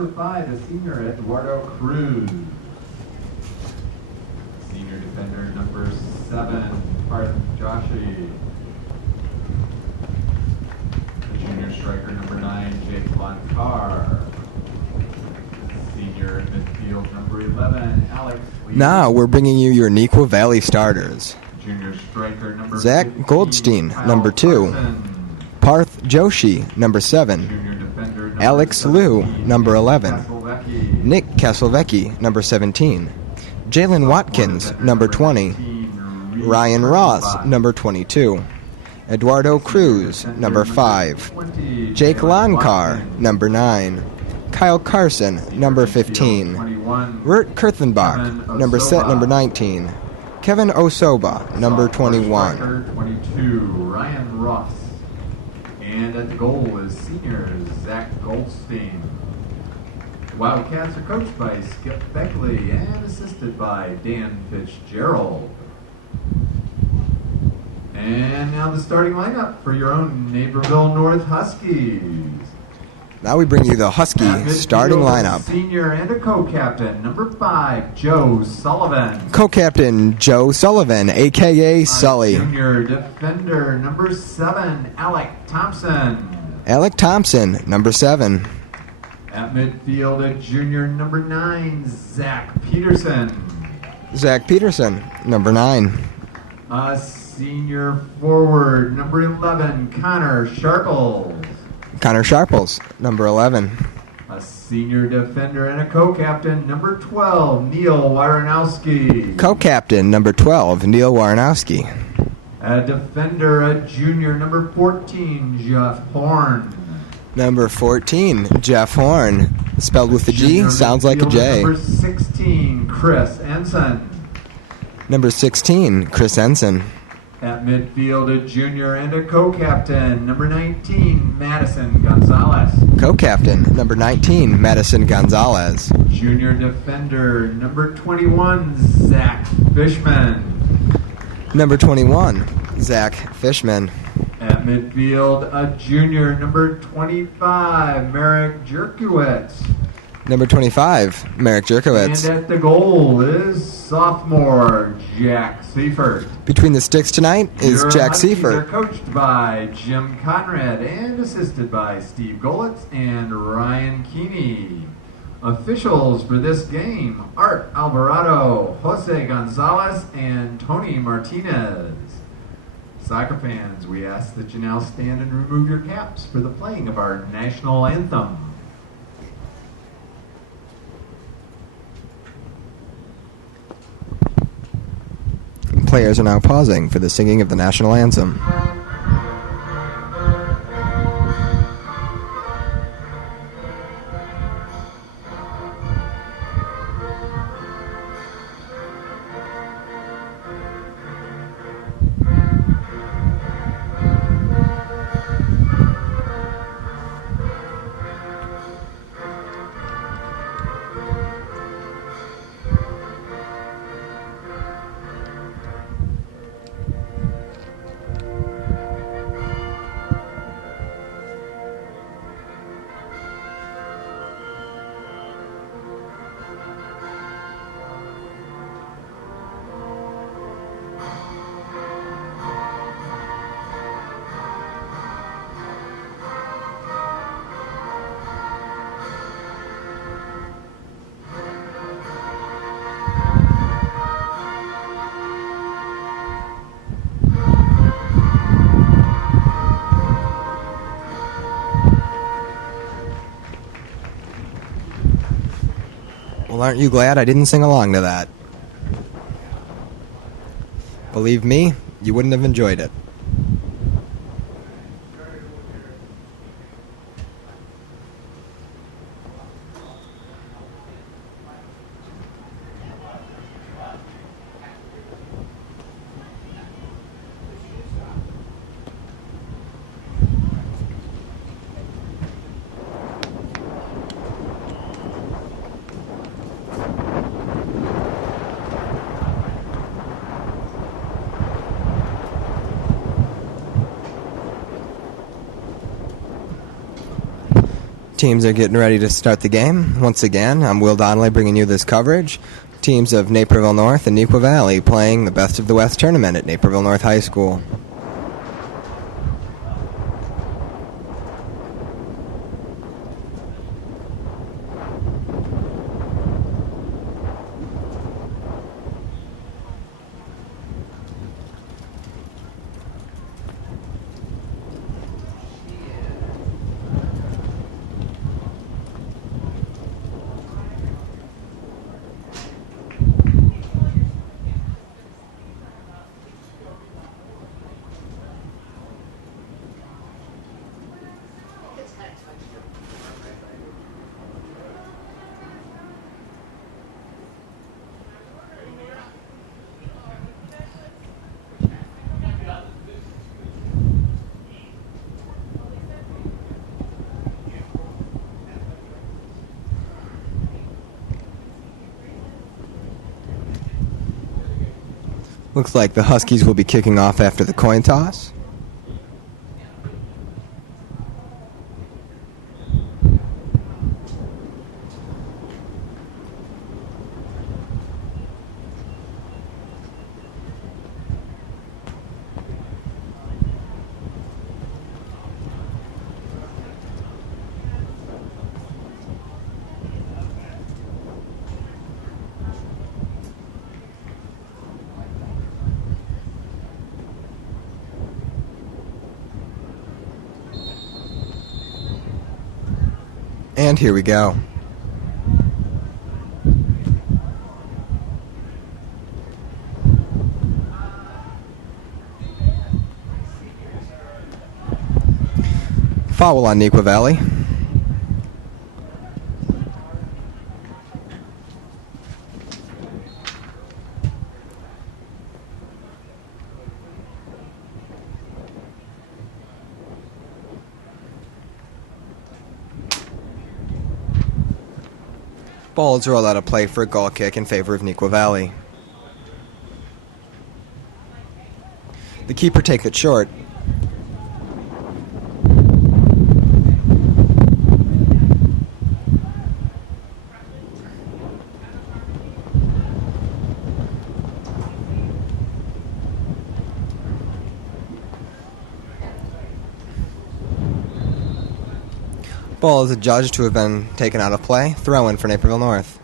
number 5, a senior, Eduardo Cruz. Senior defender, number 7, Parth Joshi. The junior striker, number 9, Jake Loncar. Senior midfield, number 11, Alex Lee. Now we're bringing you your Neuqua Valley starters. Junior striker, number Zach 15, Goldstein, Kyle number 2. Carson. Parth Joshi, number 7. Junior defender, number Alex Liu, 17, number 11. Castlevecchi. Nick Castlevecchi, number 17. Jalen Watkins, number 20. Ryan Ross, number 22. Eduardo Cruz, number 5. Jake Loncar, number 9. Kyle Carson, number 15. Rert Kurthenbach, number 19. Kevin Osoba, number 21. 22, Ryan Ross. And at the goal is senior Zach Goldstein. The Wildcats are coached by Skip Beckley and assisted by Dan Fitzgerald. And now the starting lineup for your own Naperville North Huskies. Now we bring you the Husky At midfield, starting lineup. Senior and a co-captain, number 5, Joe Sullivan. Co-captain Joe Sullivan, a.k.a. Sully. Junior defender, number 7, Alec Thompson. Alec Thompson, number 7. At midfield, a junior, number 9, Zach Peterson. Zach Peterson, number 9. A senior forward, number 11, Connor Sharples. Connor Sharples, number 11. A senior defender and a co-captain, number 12, Neil Waranowski. Co-captain, number 12, Neil Waranowski. A defender, a junior, number 14, Jeff Horn. Number 14, Jeff Horn. Spelled with a G, Junior sounds like a midfielder, J. Number 16, Chris Ensign. Number 16, Chris Ensign. At midfield, a junior and a co-captain, number 19, Madison Gonzalez. Co-captain, number 19, Madison Gonzalez. Junior defender, number 21, Zach Fishman. Number 21, Zach Fishman. At midfield, a junior, number 25, Merrick Jerkowitz. Number 25, Merrick Jerkowitz. And at the goal is sophomore Jack Seifert. Between the sticks tonight is Your Jack Huskies Seifert. are coached by Jim Conrad and assisted by Steve Golitz and Ryan Keeney. Officials for this game, Art Alvarado, Jose Gonzalez, and Tony Martinez. Soccer fans, we ask that you now stand and remove your caps for the playing of our national anthem. Players are now pausing for the singing of the national anthem. Well, aren't you glad I didn't sing along to that? Believe me, you wouldn't have enjoyed it. Teams are getting ready to start the game. Once again, I'm Will Donnelly bringing you this coverage. Teams of Naperville North and Neuqua Valley playing the Best of the West tournament at Naperville North High School. Looks like the Huskies will be kicking off after the coin toss. And here we go. Foul on Neuqua Valley. Ball is rolled out of play for a goal kick in favor of Neuqua Valley. The keeper takes it short. Ball is adjudged to have been taken out of play. Throw in for Naperville North.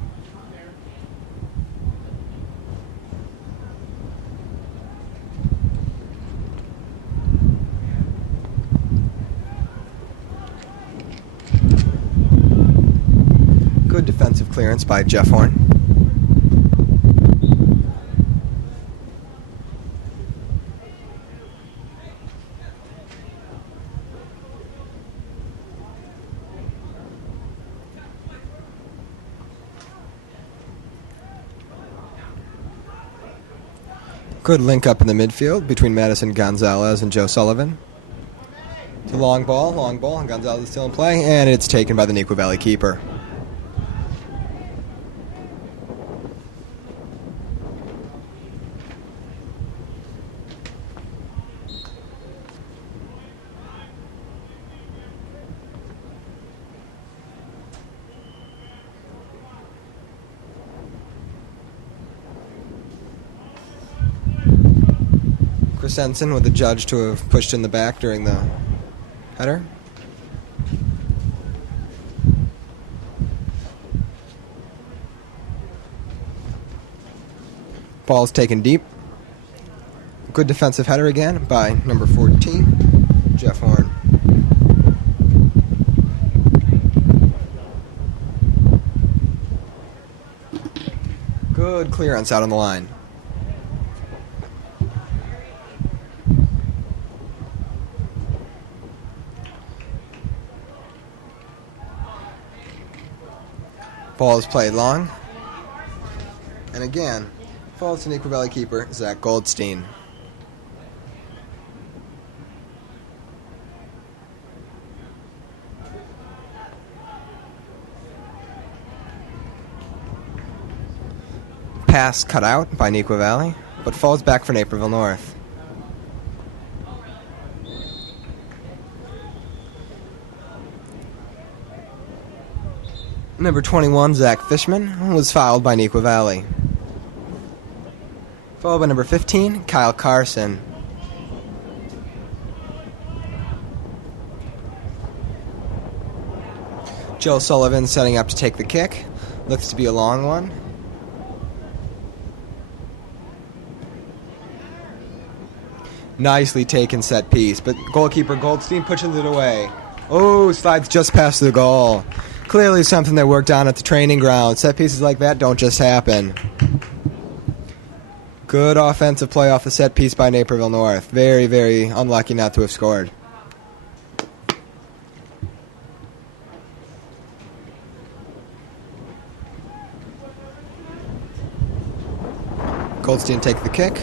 Good defensive clearance by Jeff Horn. Good link up in the midfield between Madison Gonzalez and Joe Sullivan. It's a long ball, and Gonzalez is still in play, and it's taken by the Neuqua Valley keeper. Sensen with the judge to have pushed in the back during the header. Ball's taken deep. Good defensive header again by number 14, Jeff Horn. Good clearance out on the line. Ball is played long. And again, falls to Neuqua Valley keeper, Zach Goldstein. Pass cut out by Neuqua Valley, but falls back for Naperville North. Number 21, Zach Fishman, was fouled by Neuqua Valley. Followed by number 15, Kyle Carson. Joe Sullivan setting up to take the kick. Looks to be a long one. Nicely taken set piece, but goalkeeper Goldstein pushes it away. Oh, slides just past the goal. Clearly something they worked on at the training ground. Set pieces like that don't just happen. Good offensive play off the set piece by Naperville North. Very, very unlucky not to have scored. Goldstein take the kick.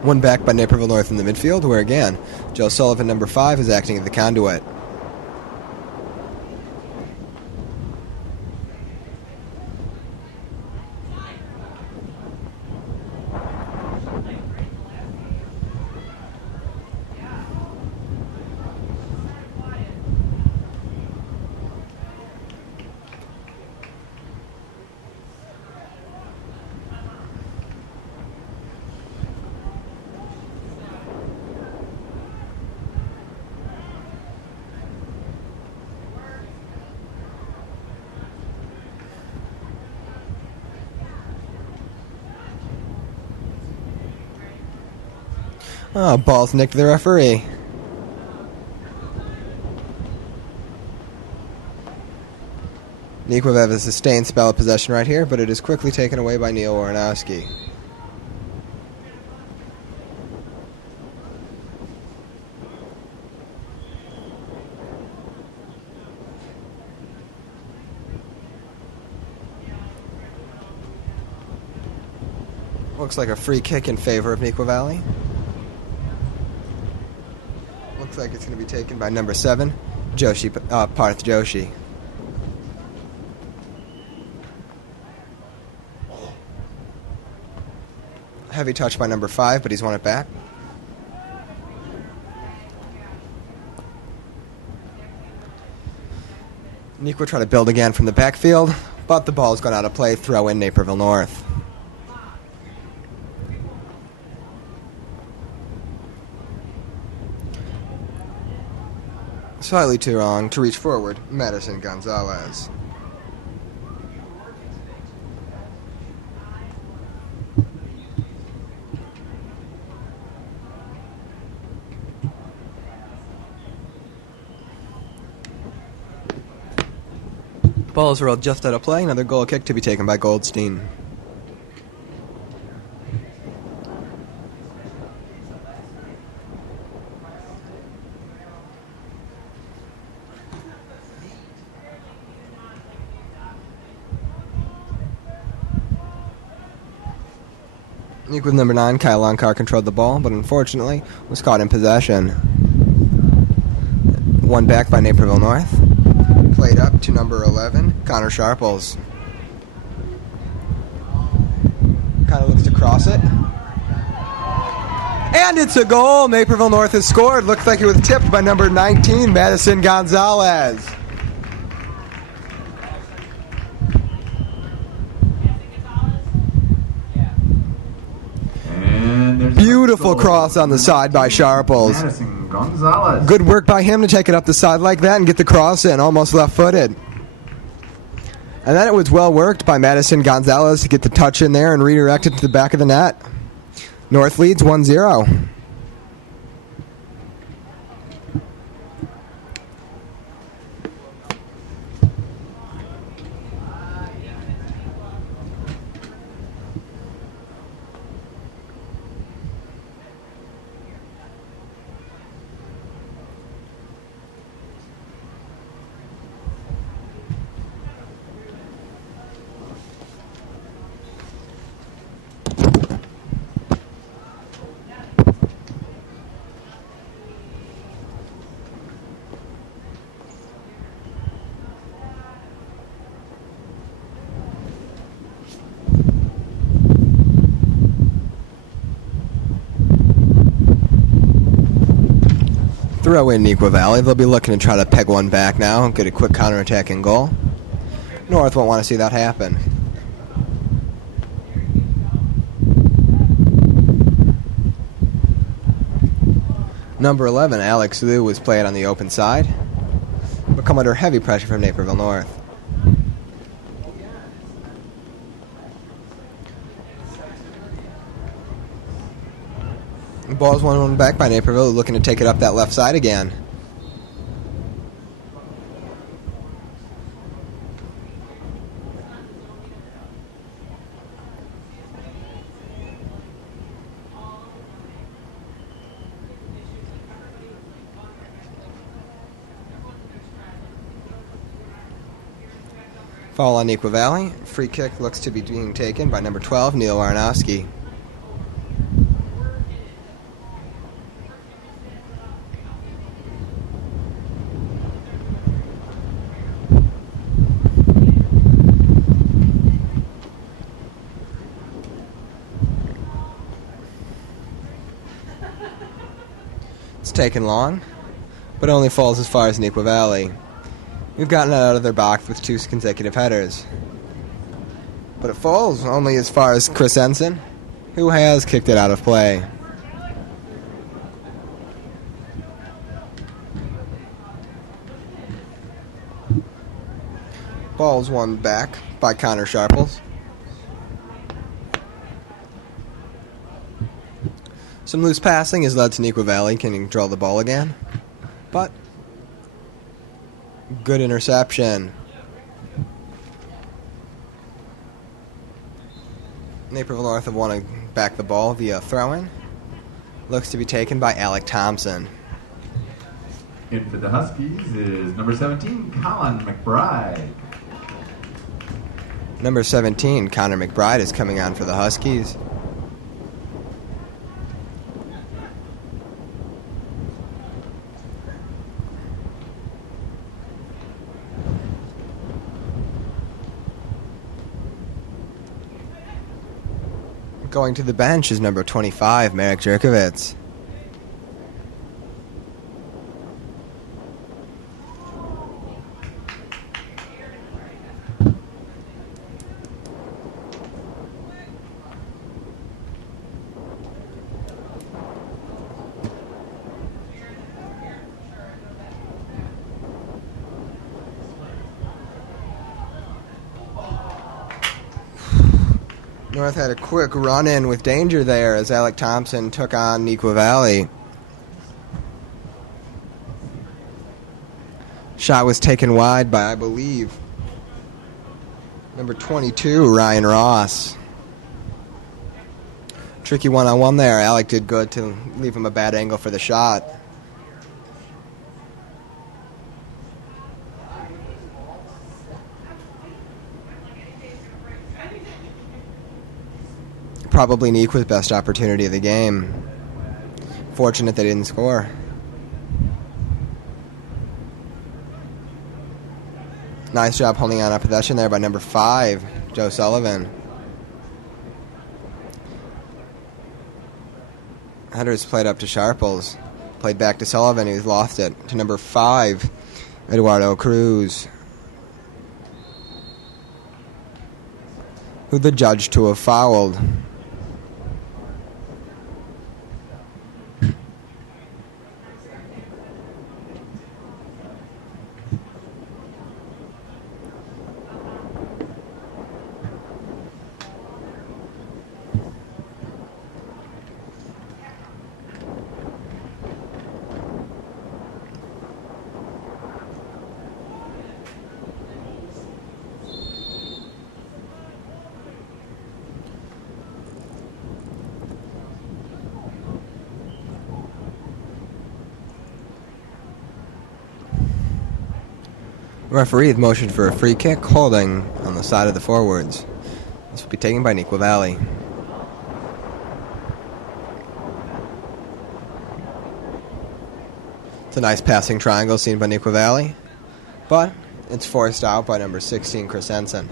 One back by Naperville North in the midfield, where again, Joe Sullivan, number 5, is acting as the conduit. Oh, ball's nicked the referee. Neuqua have a sustained spell of possession right here, but it is quickly taken away by Neil Waranowski. Looks like a free kick in favor of Neuqua Valley. Looks like it's going to be taken by number 7, Parth Joshi. Heavy touch by number 5, but he's won it back. Neuqua try to build again from the backfield, but the ball's gone out of play. Throw in Naperville North. Slightly too long to reach forward, Madison Gonzalez. Ball is rolled just out of play. Another goal kick to be taken by Goldstein. With number 9, Kyle Lonkar controlled the ball, but unfortunately was caught in possession. One back by Naperville North. Played up to number 11, Connor Sharples. Kind of looks to cross it. And it's a goal! Naperville North has scored. Looks like it was tipped by number 19, Madison Gonzalez. Beautiful cross on the side by Sharples. Madison Gonzalez. Good work by him to take it up the side like that and get the cross in, almost left-footed. And then it was well worked by Madison Gonzalez to get the touch in there and redirect it to the back of the net. North leads 1-0. throw in Neuqua Valley. They'll be looking to try to peg one back now and get a quick counterattack and goal. North won't want to see that happen. Number 11, Alex Liu, was played on the open side, but come under heavy pressure from Naperville North. The ball's one back by Naperville, looking to take it up that left side again. Foul on Neuqua Valley. Free kick looks to be being taken by number 12, Neil Aronofsky. It's taken long, but only falls as far as Neuqua Valley. We've gotten it out of their box with 2 consecutive headers. But it falls only as far as Chris Ensign, who has kicked it out of play. Ball's won back by Connor Sharples. Some loose passing has led to Neuqua Valley can control the ball again, but good interception. Naperville North have won back the ball via throw-in. Looks to be taken by Alec Thompson. In for the Huskies is number 17, Colin McBride. Number 17, Connor McBride, is coming on for the Huskies. Going to the bench is number 25, Marek Jerkovitz. North had a quick run-in with danger there as Alec Thompson took on Neuqua Valley. Shot was taken wide by, I believe, number 22, Ryan Ross. Tricky one-on-one there. Alec did good to leave him a bad angle for the shot. Probably Neuqua's best opportunity of the game. Fortunate they didn't score. Nice job holding on possession there by number 5, Joe Sullivan. Headers played up to Sharples. Played back to Sullivan, who's lost it to number 5, Eduardo Cruz, who the judge to have fouled. Referee has motioned for a free kick, holding on the side of the forwards. This will be taken by Neuqua Valley. It's a nice passing triangle seen by Neuqua Valley, but it's forced out by number 16, Chris Ensign.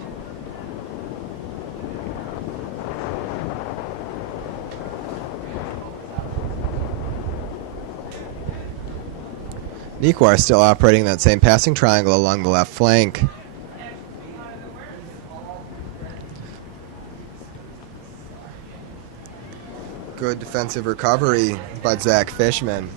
Neuqua still operating that same passing triangle along the left flank. Good defensive recovery by Zach Fishman.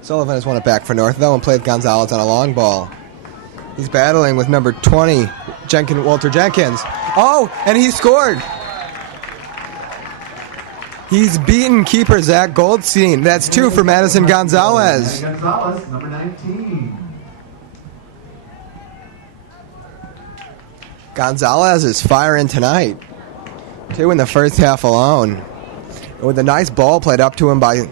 Sullivan has won it back for North, though, and played Gonzalez on a long ball. He's battling with number 20, Walter Jenkins. Oh, and he scored! He's beaten keeper Zach Goldstein. That's 2 for Madison Gonzalez. Gonzalez, number 19. Gonzalez is firing tonight. 2 in the first half alone. With a nice ball played up to him by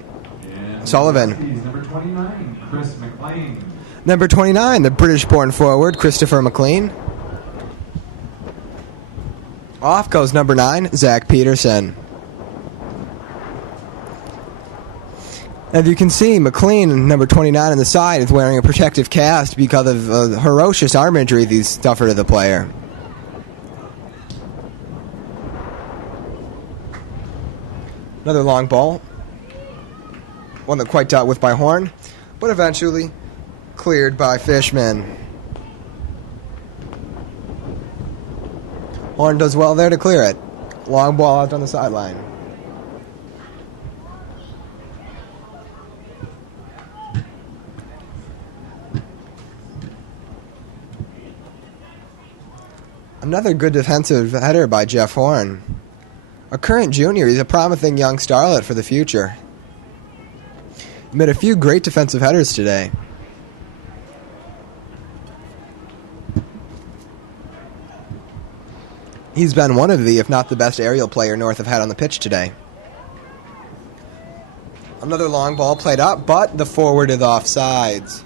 Sullivan. Huskies, number 29, Chris McLean. Number 29, the British-born forward, Christopher McLean. Off goes number 9, Zach Peterson. As you can see, McLean, number 29 on the side, is wearing a protective cast because of a ferocious arm injury he's suffered to the player. Another long ball. One that quite dealt with by Horn, but eventually cleared by Fishman. Horn does well there to clear it. Long ball out on the sideline. Another good defensive header by Jeff Horn. A current junior, he's a promising young starlet for the future. He made a few great defensive headers today. He's been one of the, if not the best aerial player North have had on the pitch today. Another long ball played up, but the forward is offsides.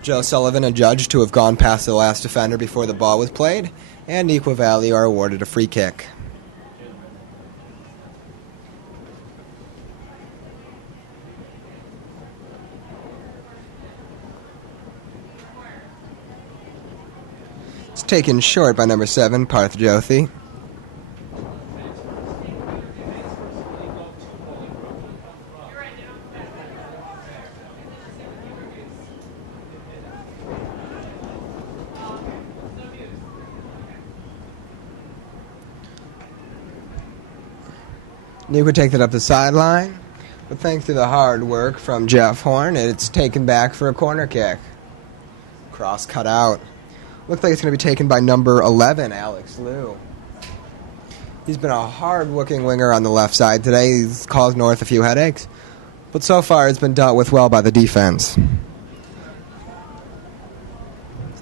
Joe Sullivan adjudged to have gone past the last defender before the ball was played, and Neuqua Valley are awarded a free kick. It's taken short by number 7, Parth Jothi. Neuqua takes it up the sideline, but thanks to the hard work from Jeff Horn, it's taken back for a corner kick. Cross cut out. Looks like it's going to be taken by number 11, Alex Liu. He's been a hard-working winger on the left side today. He's caused North a few headaches, but so far it's been dealt with well by the defense. And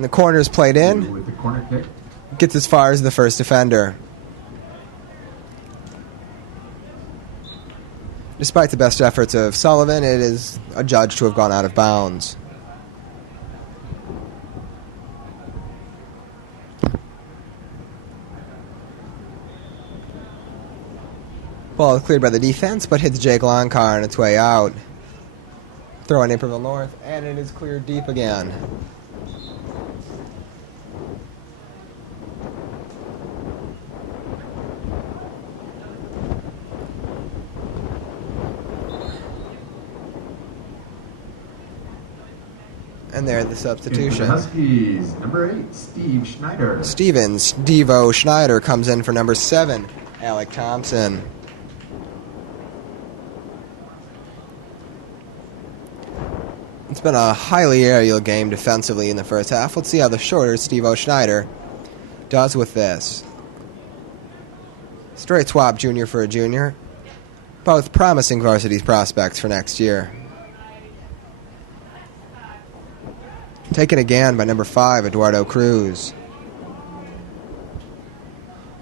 the corner's played in. With the corner kick. Gets as far as the first defender. Despite the best efforts of Sullivan, it is adjudged to have gone out of bounds. Ball is cleared by the defense, but hits Jake Longcar on its way out. Throw in Naperville North, and it is cleared deep again. And there, the substitution. The Huskies, number 8, Steve Schneider. Stevens, Devo Schneider comes in for number 7, Alec Thompson. It's been a highly aerial game defensively in the first half. Let's see how the shorter Steve Schneider does with this. Straight swap junior for a junior. Both promising varsity prospects for next year. Taken again by number 5, Eduardo Cruz.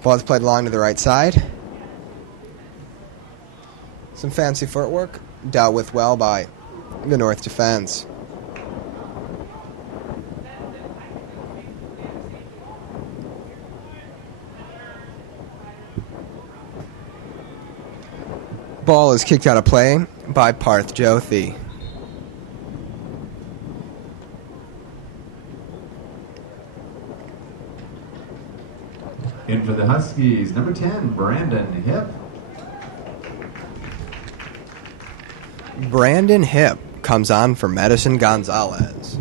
Ball is played long to the right side. Some fancy footwork, dealt with well by the North defense. Ball is kicked out of play by Parth Jothi. In for the Huskies, number 10, Brandon Hip. Brandon Hip comes on for Madison Gonzalez.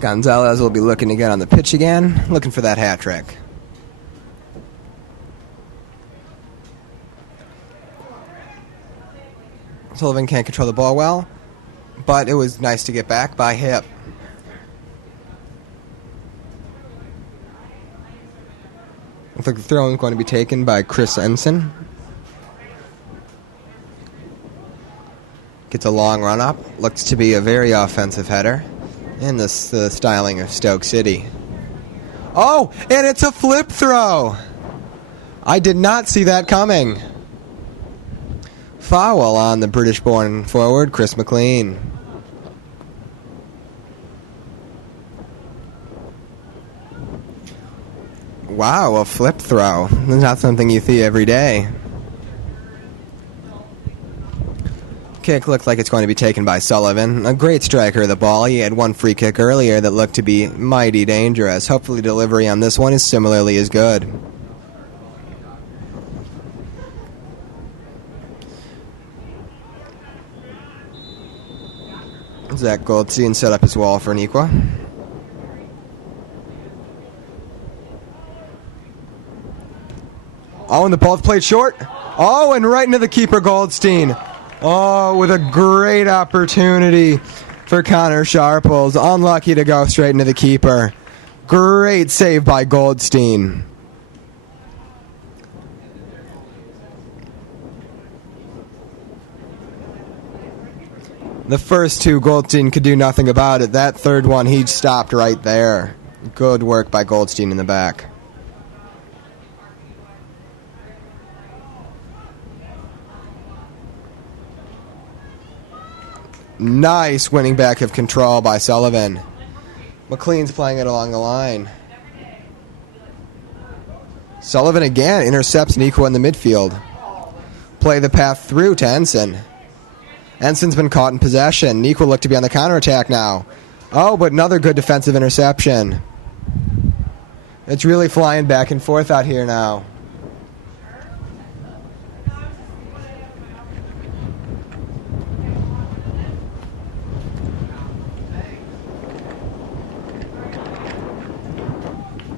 Gonzalez will be looking to get on the pitch again, looking for that hat trick. Sullivan can't control the ball well, but it was nice to get back by Hip. Looks like the throw is going to be taken by Chris Ensign. Gets a long run up. Looks to be a very offensive header in the styling of Stoke City. Oh, and it's a flip throw. I did not see that coming. Foul on the British-born forward, Chris McLean. Wow, a flip throw. That's not something you see every day. Kick looks like it's going to be taken by Sullivan. A great striker of the ball. He had one free kick earlier that looked to be mighty dangerous. Hopefully delivery on this one is similarly as good. Zach Goldstein set up his wall for Neuqua. Oh, and the ball's played short. Oh, and right into the keeper, Goldstein. Oh, with a great opportunity for Connor Sharples. Unlucky to go straight into the keeper. Great save by Goldstein. The first two, Goldstein could do nothing about it. That third one, he stopped right there. Good work by Goldstein in the back. Nice winning back of control by Sullivan. McLean's playing it along the line. Sullivan again intercepts Neuqua in the midfield. Play the path through to Ensign. Ensign's been caught in possession. Neuqua look to be on the counterattack now. Oh, but another good defensive interception. It's really flying back and forth out here now.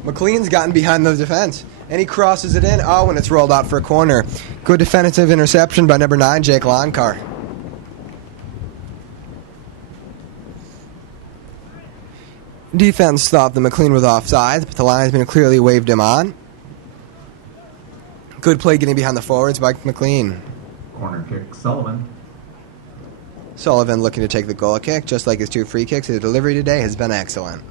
McLean's gotten behind the defense, and he crosses it in. Oh, and it's rolled out for a corner. Good defensive interception by number 9, Jake Lonkar. Defense thought that McLean was offside, but the linesman clearly waved him on. Good play getting behind the forwards by McLean. Corner kick, Sullivan. Sullivan looking to take the goal kick, just like his two free kicks. His delivery today has been excellent.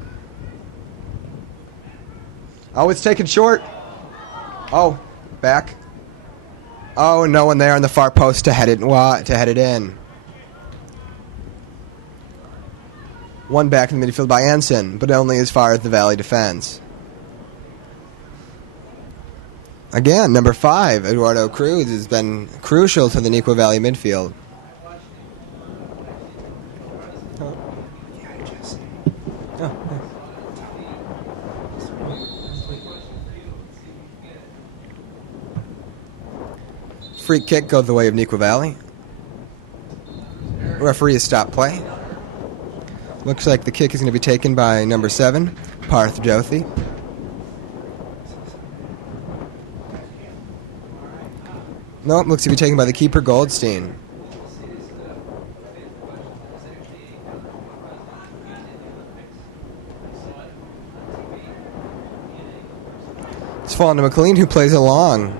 Oh, it's taken short. Oh, back. Oh, no one there on the far post to head it in. One back in the midfield by Ensign, but only as far as the Valley defense. Again, number 5, Eduardo Cruz, has been crucial to the Neuqua Valley midfield. Free kick goes the way of Neuqua Valley. Referee has stopped play. Looks like the kick is going to be taken by number 7, Parth Jothi. Nope, looks to be taken by the keeper, Goldstein. It's fallen to McLean, who plays along.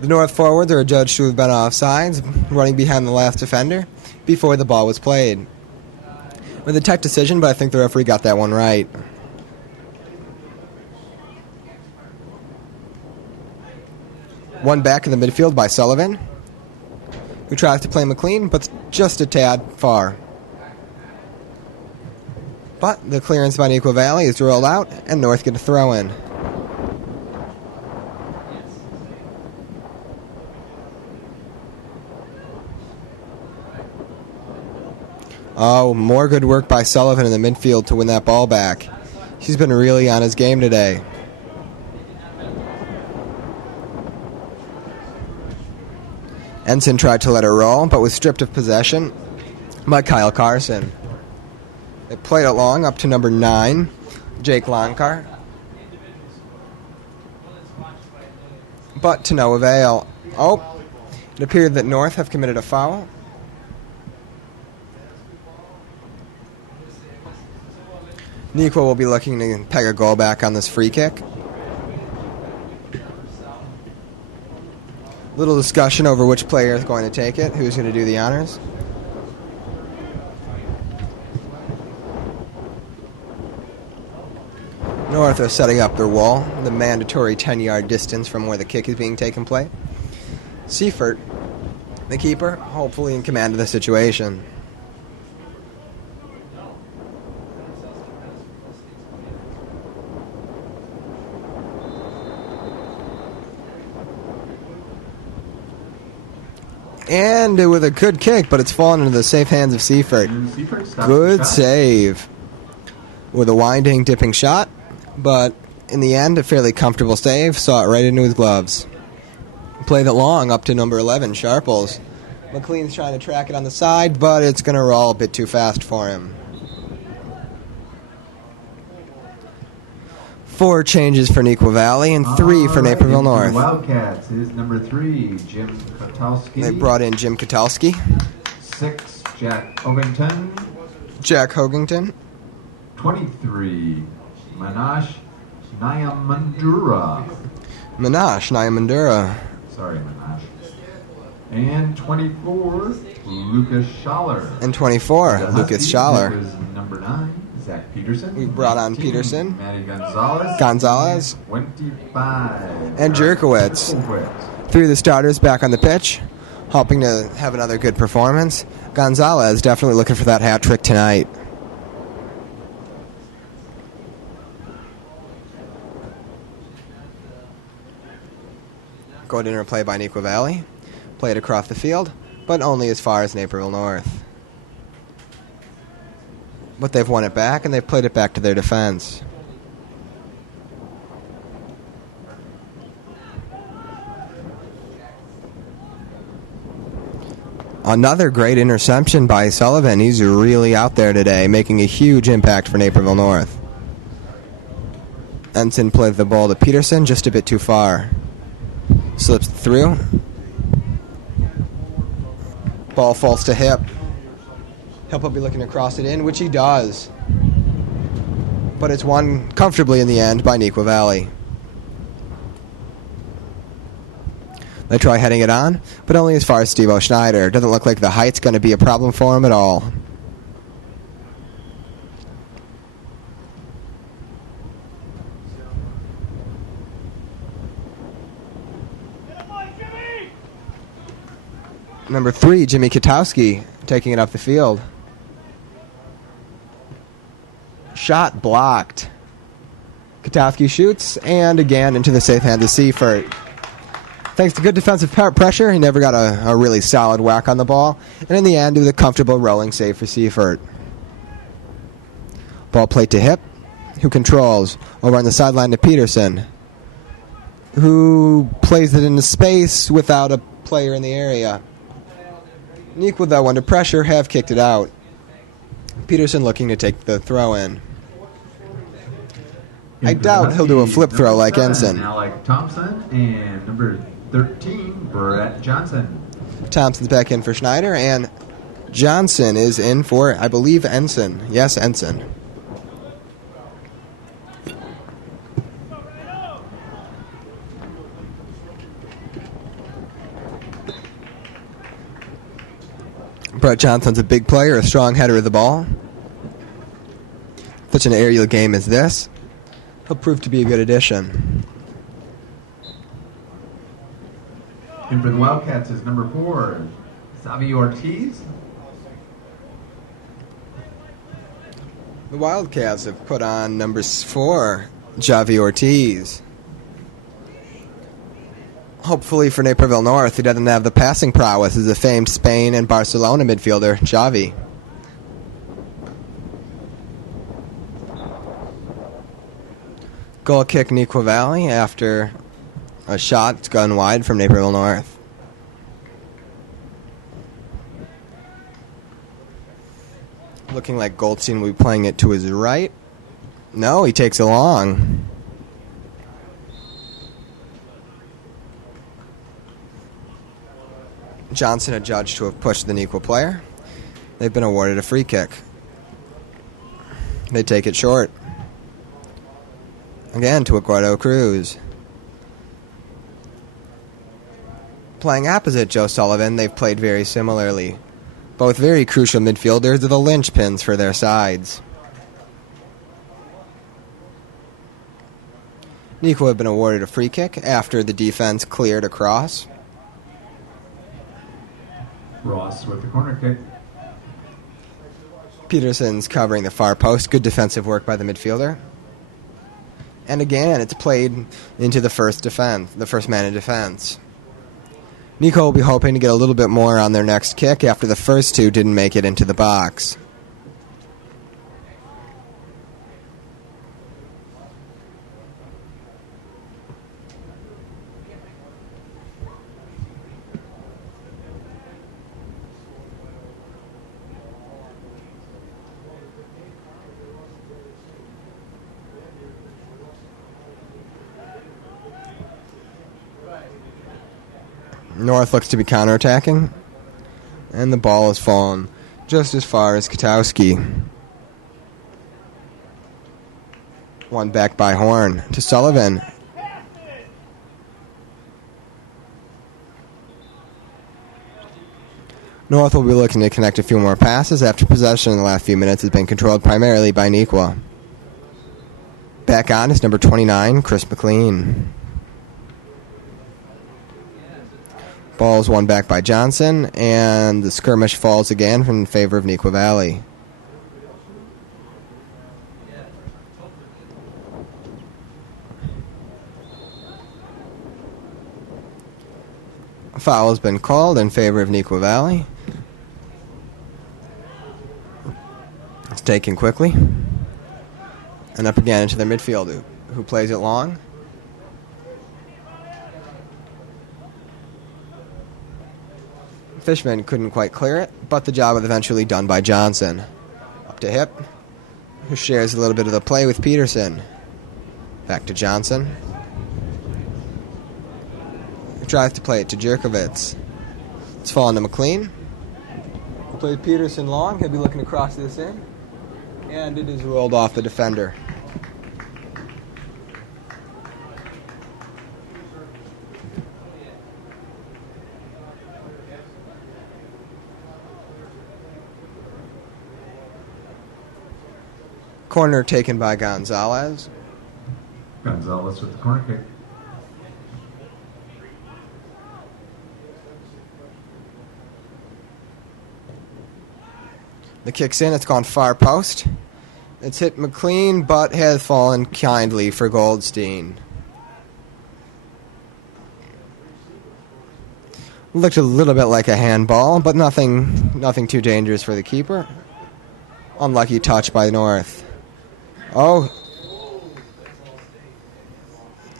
The North forwards are judged to have been offsides, running behind the last defender before the ball was played. With a tight decision, but I think the referee got that one right. One back in the midfield by Sullivan, who tries to play McLean, but just a tad far. But the clearance by Neuqua Valley is rolled out, and North get a throw in. Oh, more good work by Sullivan in the midfield to win that ball back. He's been really on his game today. Ensign tried to let her roll, but was stripped of possession by Kyle Carson. They played it long up to number 9, Jake Lonkar. But to no avail. Oh, it appeared that North have committed a foul. Neuqua will be looking to peg a goal back on this free kick. Little discussion over which player is going to take it, who's going to do the honors. North are setting up their wall, the mandatory 10-yard distance from where the kick is being taken play. Seifert, the keeper, hopefully in command of the situation. And with a good kick, but it's fallen into the safe hands of Seifert. Good save. With a winding, dipping shot, but in the end, a fairly comfortable save. Saw it right into his gloves. Played it long up to number 11, Sharples. McLean's trying to track it on the side, but it's going to roll a bit too fast for him. 4 changes for Neuqua Valley and 3 for Naperville North. Wildcats is number 3, Jim Katalski. They brought in Jim Katalski. 6, Jack Ovington. Jack Hogington. 23, Manash Nyamandura. Sorry, Manash. And 24, Lucas Schaller. And 24, Lucas Schaller. Number 9, Zach Peterson. We brought on Peterson. Matty Gonzalez. 25. And Jerkowitz. Three of the starters back on the pitch, hoping to have another good performance. Gonzalez definitely looking for that hat trick tonight. Go dinner play by Neuqua Valley. Played across the field, but only as far as Naperville North. But they've won it back, and they've played it back to their defense. Another great interception by Sullivan. He's really out there today, making a huge impact for Naperville North. Ensign played the ball to Peterson, just a bit too far. Slips through. Ball falls to Hip. Hip will be looking to cross it in, which he does. But it's won comfortably in the end by Neuqua Valley. They try heading it on, but only as far as Steve O'Schneider. Doesn't look like the height's going to be a problem for him at all. Number 3, Jimmy Katowski, taking it up the field. Shot blocked. Katowski shoots, and again into the safe hands of Seifert. Thanks to good defensive pressure, he never got a really solid whack on the ball. And in the end, it was a comfortable rolling save for Seifert. Ball played to Hip, who controls over on the sideline to Peterson, who plays it into space without a player in the area. Neuqua, though, under pressure, have kicked it out. Peterson looking to take the throw in. I doubt he'll do a flip throw like Ensign. Alec Thompson and number 13, Brett Johnson. Thompson's back in for Schneider, and Johnson is in for, I believe, Ensign. Yes, Ensign. Brett Johnson's a big player, a strong header of the ball. Such an aerial game as this, he'll prove to be a good addition. And for the Wildcats is number 4, Xavi Ortiz. The Wildcats have put on number 4, Xavi Ortiz. Hopefully for Naperville North, he doesn't have the passing prowess as the famed Spain and Barcelona midfielder, Xavi. Goal kick Neuqua Valley after a shot gone wide from Naperville North. Looking like Goldstein will be playing it to his right. No, he takes it long. Johnson adjudged to have pushed the Neuqua player. They've been awarded a free kick. They take it short. Again to Eduardo Cruz. Playing opposite Joe Sullivan, they've played very similarly. Both very crucial midfielders are the linchpins for their sides. Neuqua have been awarded a free kick after the defense cleared a cross. Ross with the corner kick. Peterson's covering the far post. Good defensive work by the midfielder. And again, it's played into the first man in defense. Neuqua will be hoping to get a little bit more on their next kick after the first two didn't make it into the box. North looks to be counterattacking, and the ball has fallen just as far as Katowski. One back by Horn to Sullivan. North will be looking to connect a few more passes after possession in the last few minutes has been controlled primarily by Neuqua. Back on is number 29, Chris McLean. Ball's won back by Johnson, and the skirmish falls again in favor of Neuqua Valley. A foul has been called in favor of Neuqua Valley. It's taken quickly. And up again into their midfield, who plays it long. Fishman couldn't quite clear it, but the job was eventually done by Johnson. Up to Hip, who shares a little bit of the play with Peterson. Back to Johnson, who tries to play it to Jerkovitz. It's fallen to McLean. Played Peterson long. He'll be looking to cross this in. And it is rolled off the defender. Corner taken by Gonzalez. Gonzalez with the corner kick. The kick's in. It's gone far post. It's hit McLean, but has fallen kindly for Goldstein. Looked a little bit like a handball, but nothing too dangerous for the keeper. Unlucky touch by North. Oh.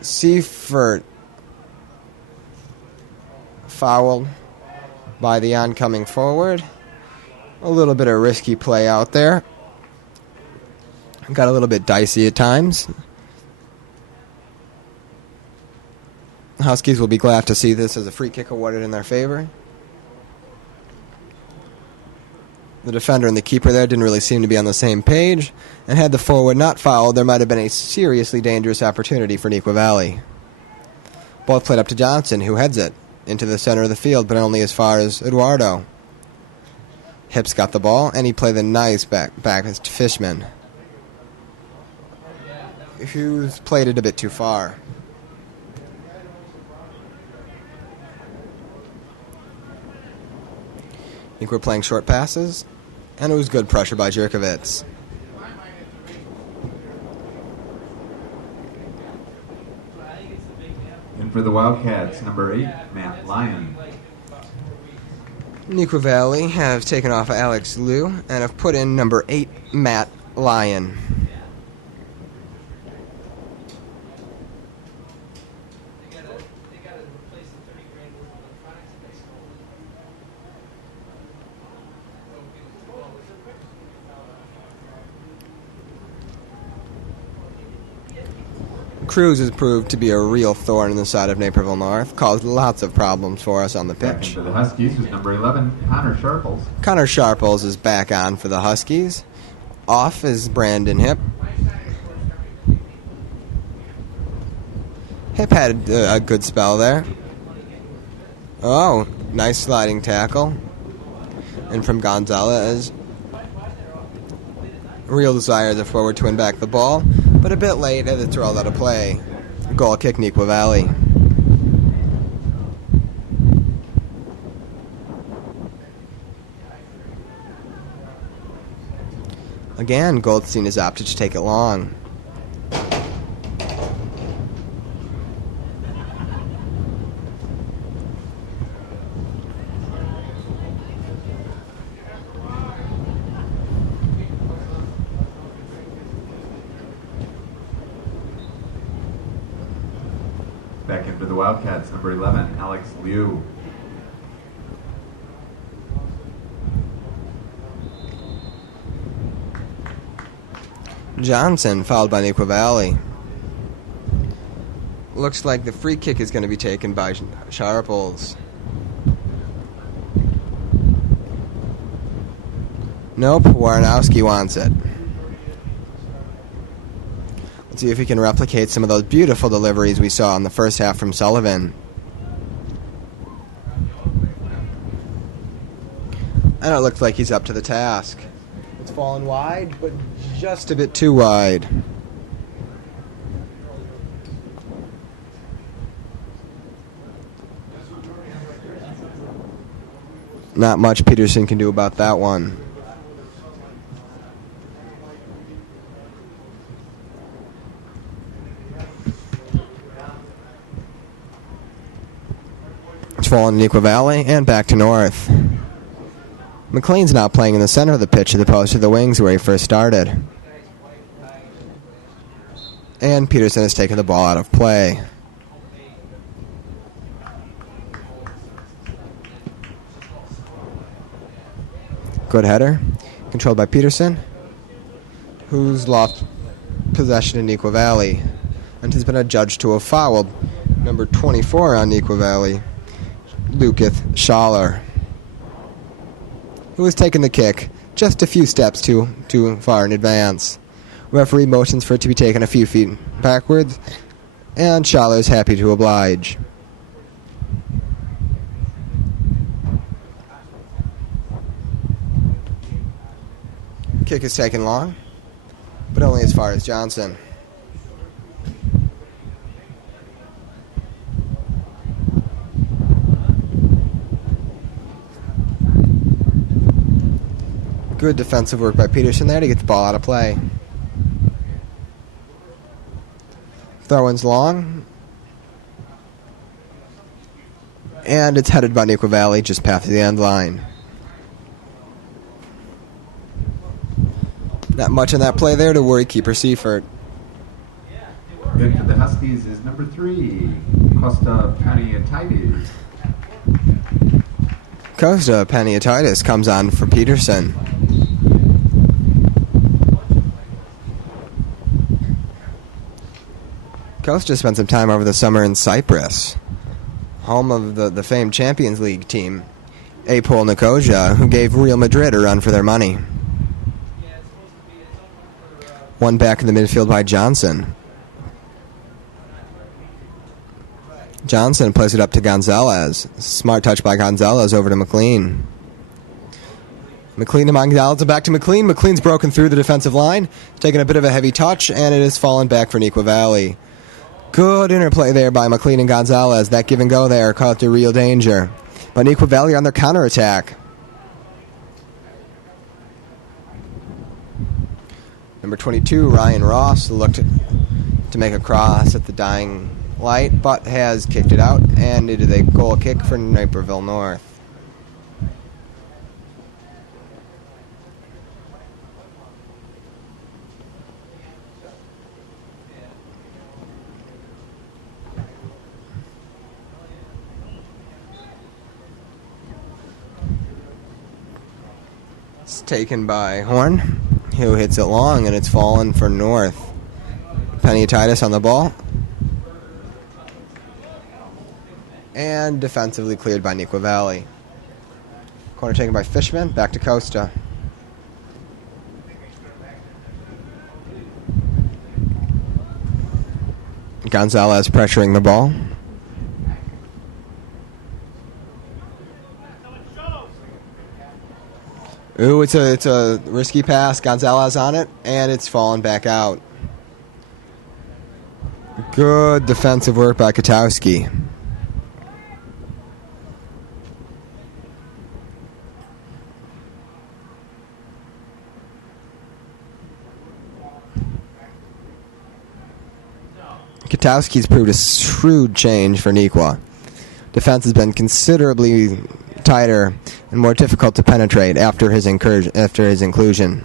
Seifert fouled by the oncoming forward. A little bit of risky play out there. Got a little bit dicey at times. Huskies will be glad to see this as a free kick awarded in their favor. The defender and the keeper there didn't really seem to be on the same page, and had the forward not fouled, there might have been a seriously dangerous opportunity for Neuqua Valley. Ball played up to Johnson, who heads it into the center of the field, but only as far as Eduardo. Hips got the ball, and he played the nice back to Fishman, who's played it a bit too far. I think we're playing short passes, and it was good pressure by Jerkovitz. And for the Wildcats, number 8, Matt Lyon. Neuqua Valley have taken off Alex Liu and have put in number 8, Matt Lyon. Cruz has proved to be a real thorn in the side of Naperville North, caused lots of problems for us on the Back pitch. into the Huskies is number 11, Connor Sharples. Connor Sharples is back on for the Huskies. Off is Brandon Hip. Hip had a good spell there. Oh, nice sliding tackle. And from Gonzalez. Real desire the forward to win back the ball, but a bit late as it's rolled out of play. Goal kick, Neuqua Valley. Again, Goldstein is opted to take it long. Back into the Wildcats, number 11, Alex Liu. Johnson fouled by Neuqua Valley. Looks like the free kick is going to be taken by Sharples. Nope, Warnowski wants it. Let's see if he can replicate some of those beautiful deliveries we saw in the first half from Sullivan. And it looks like he's up to the task. It's fallen wide, but just a bit too wide. Not much Peterson can do about that one. It's fallen to Neuqua Valley and back to North. McLean's now playing in the center of the pitch as opposed to the wings where he first started. And Peterson has taken the ball out of play. Good header, controlled by Peterson, who's lost possession in Neuqua Valley and has been adjudged to have fouled number 24 on Neuqua Valley, Lucas Schaller, who has taken the kick just a few steps too far in advance. Referee motions for it to be taken a few feet backwards, and Schaller is happy to oblige. Kick is taken long, but only as far as Johnson. Good defensive work by Peterson there to get the ball out of play. Throw-in's long. And it's headed by Neuqua Valley just past the end line. Not much in that play there to worry keeper Seifert. Good for the Huskies is number 3, Costa Paniatides. Costa Paniatitis comes on for Peterson. Costa spent some time over the summer in Cyprus, home of the famed Champions League team, Apol Nicosia, who gave Real Madrid a run for their money. One back in the midfield by Johnson. Johnson plays it up to Gonzalez. Smart touch by Gonzalez over to McLean. McLean to Gonzalez, back to McLean. McLean's broken through the defensive line, taking a bit of a heavy touch, and it has fallen back for Neuqua Valley. Good interplay there by McLean and Gonzalez. That give and go there caused a real danger. But Neuqua Valley on their counterattack. Number 22, Ryan Ross, looked to make a cross at the dying light, but has kicked it out, and it is a goal kick for Naperville North. It's taken by Horn, who hits it long, and it's fallen for North. Paniatitis on the ball, And defensively cleared by Neuqua Valley. Corner taken by Fishman. Back to Costa. Gonzalez pressuring the ball. Ooh, it's a risky pass. Gonzalez on it, and it's fallen back out. Good defensive work by Katowski. Katowski's proved a shrewd change for Neuqua. Defense has been considerably tighter and more difficult to penetrate after his inclusion.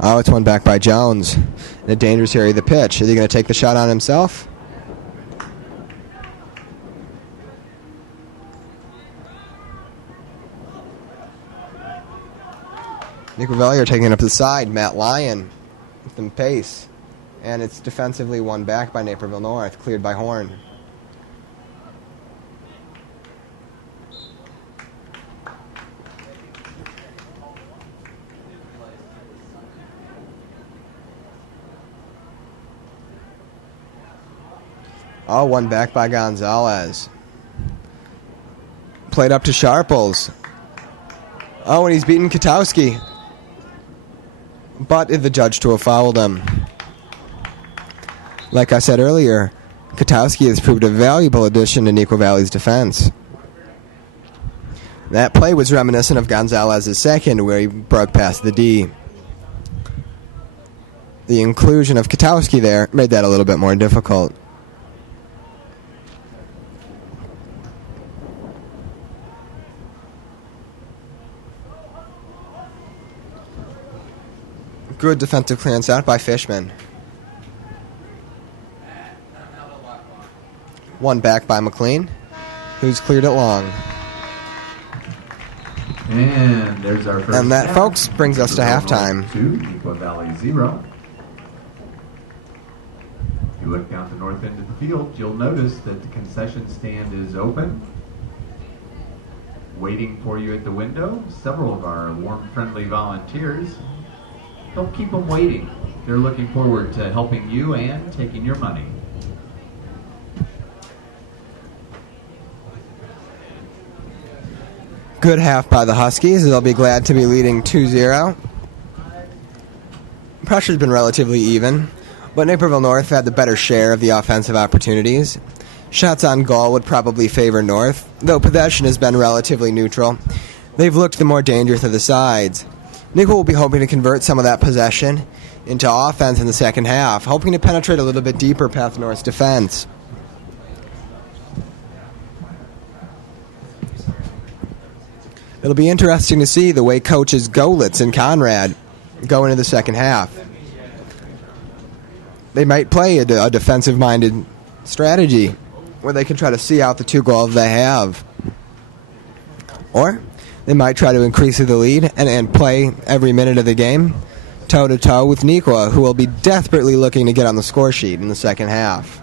Oh, it's one back by Jones. In a dangerous area of the pitch. Is he going to take the shot on himself? Neuqua Valley are taking it up the side. Matt Lyon with some pace. And it's defensively won back by Naperville North, cleared by Horn. Oh, one back by Gonzalez. Played up to Sharples. Oh, and he's beaten Katowski. But the judge to have fouled him. Like I said earlier, Katowski has proved a valuable addition to Neuqua Valley's defense. That play was reminiscent of Gonzalez's second, where he broke past the D. The inclusion of Katowski there made that a little bit more difficult. Good defensive clearance out by Fishman. One back by McLean, who's cleared it long. And there's our first. And that, folks, brings us to halftime. 2, Neuqua Valley 0. If you look down the north end of the field, you'll notice that the concession stand is open. Waiting for you at the window, several of our warm, friendly volunteers. Don't keep them waiting. They're looking forward to helping you and taking your money. Good half by the Huskies. They'll be glad to be leading 2-0. Pressure's been relatively even, but Naperville North had the better share of the offensive opportunities. Shots on goal would probably favor North, though possession has been relatively neutral. They've looked the more dangerous of the sides. Neuqua will be hoping to convert some of that possession into offense in the second half, hoping to penetrate a little bit deeper past North's defense. It'll be interesting to see the way coaches Golitz and Conrad go into the second half. They might play a defensive-minded strategy where they can try to see out the 2 goals they have. Or they might try to increase the lead and play every minute of the game toe-to-toe with Neuqua, who will be desperately looking to get on the score sheet in the second half.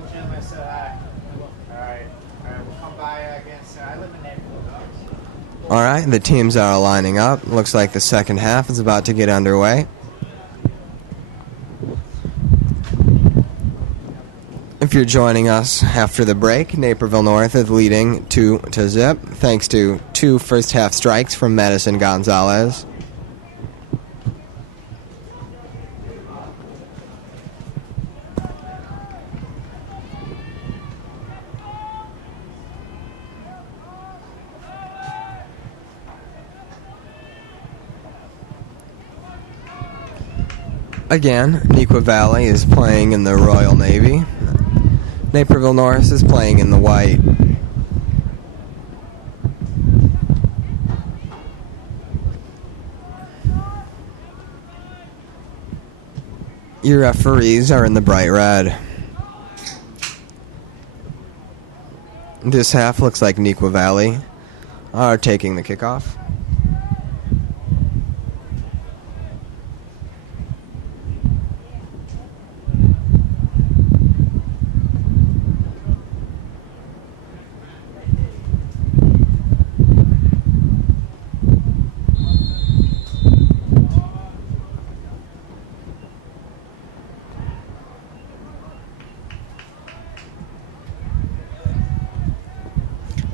tell Jim I said hi. All right. We'll come by again soon. I live in Naperville. All right, the teams are lining up. Looks like the second half is about to get underway. If you're joining us after the break, Naperville North is leading 2-0 thanks to 2 first-half strikes from Madison Gonzalez. Again, Neuqua Valley is playing in the Royal Navy. Naperville North is playing in the white. Your referees are in the bright red. This half looks like Neuqua Valley are taking the kickoff.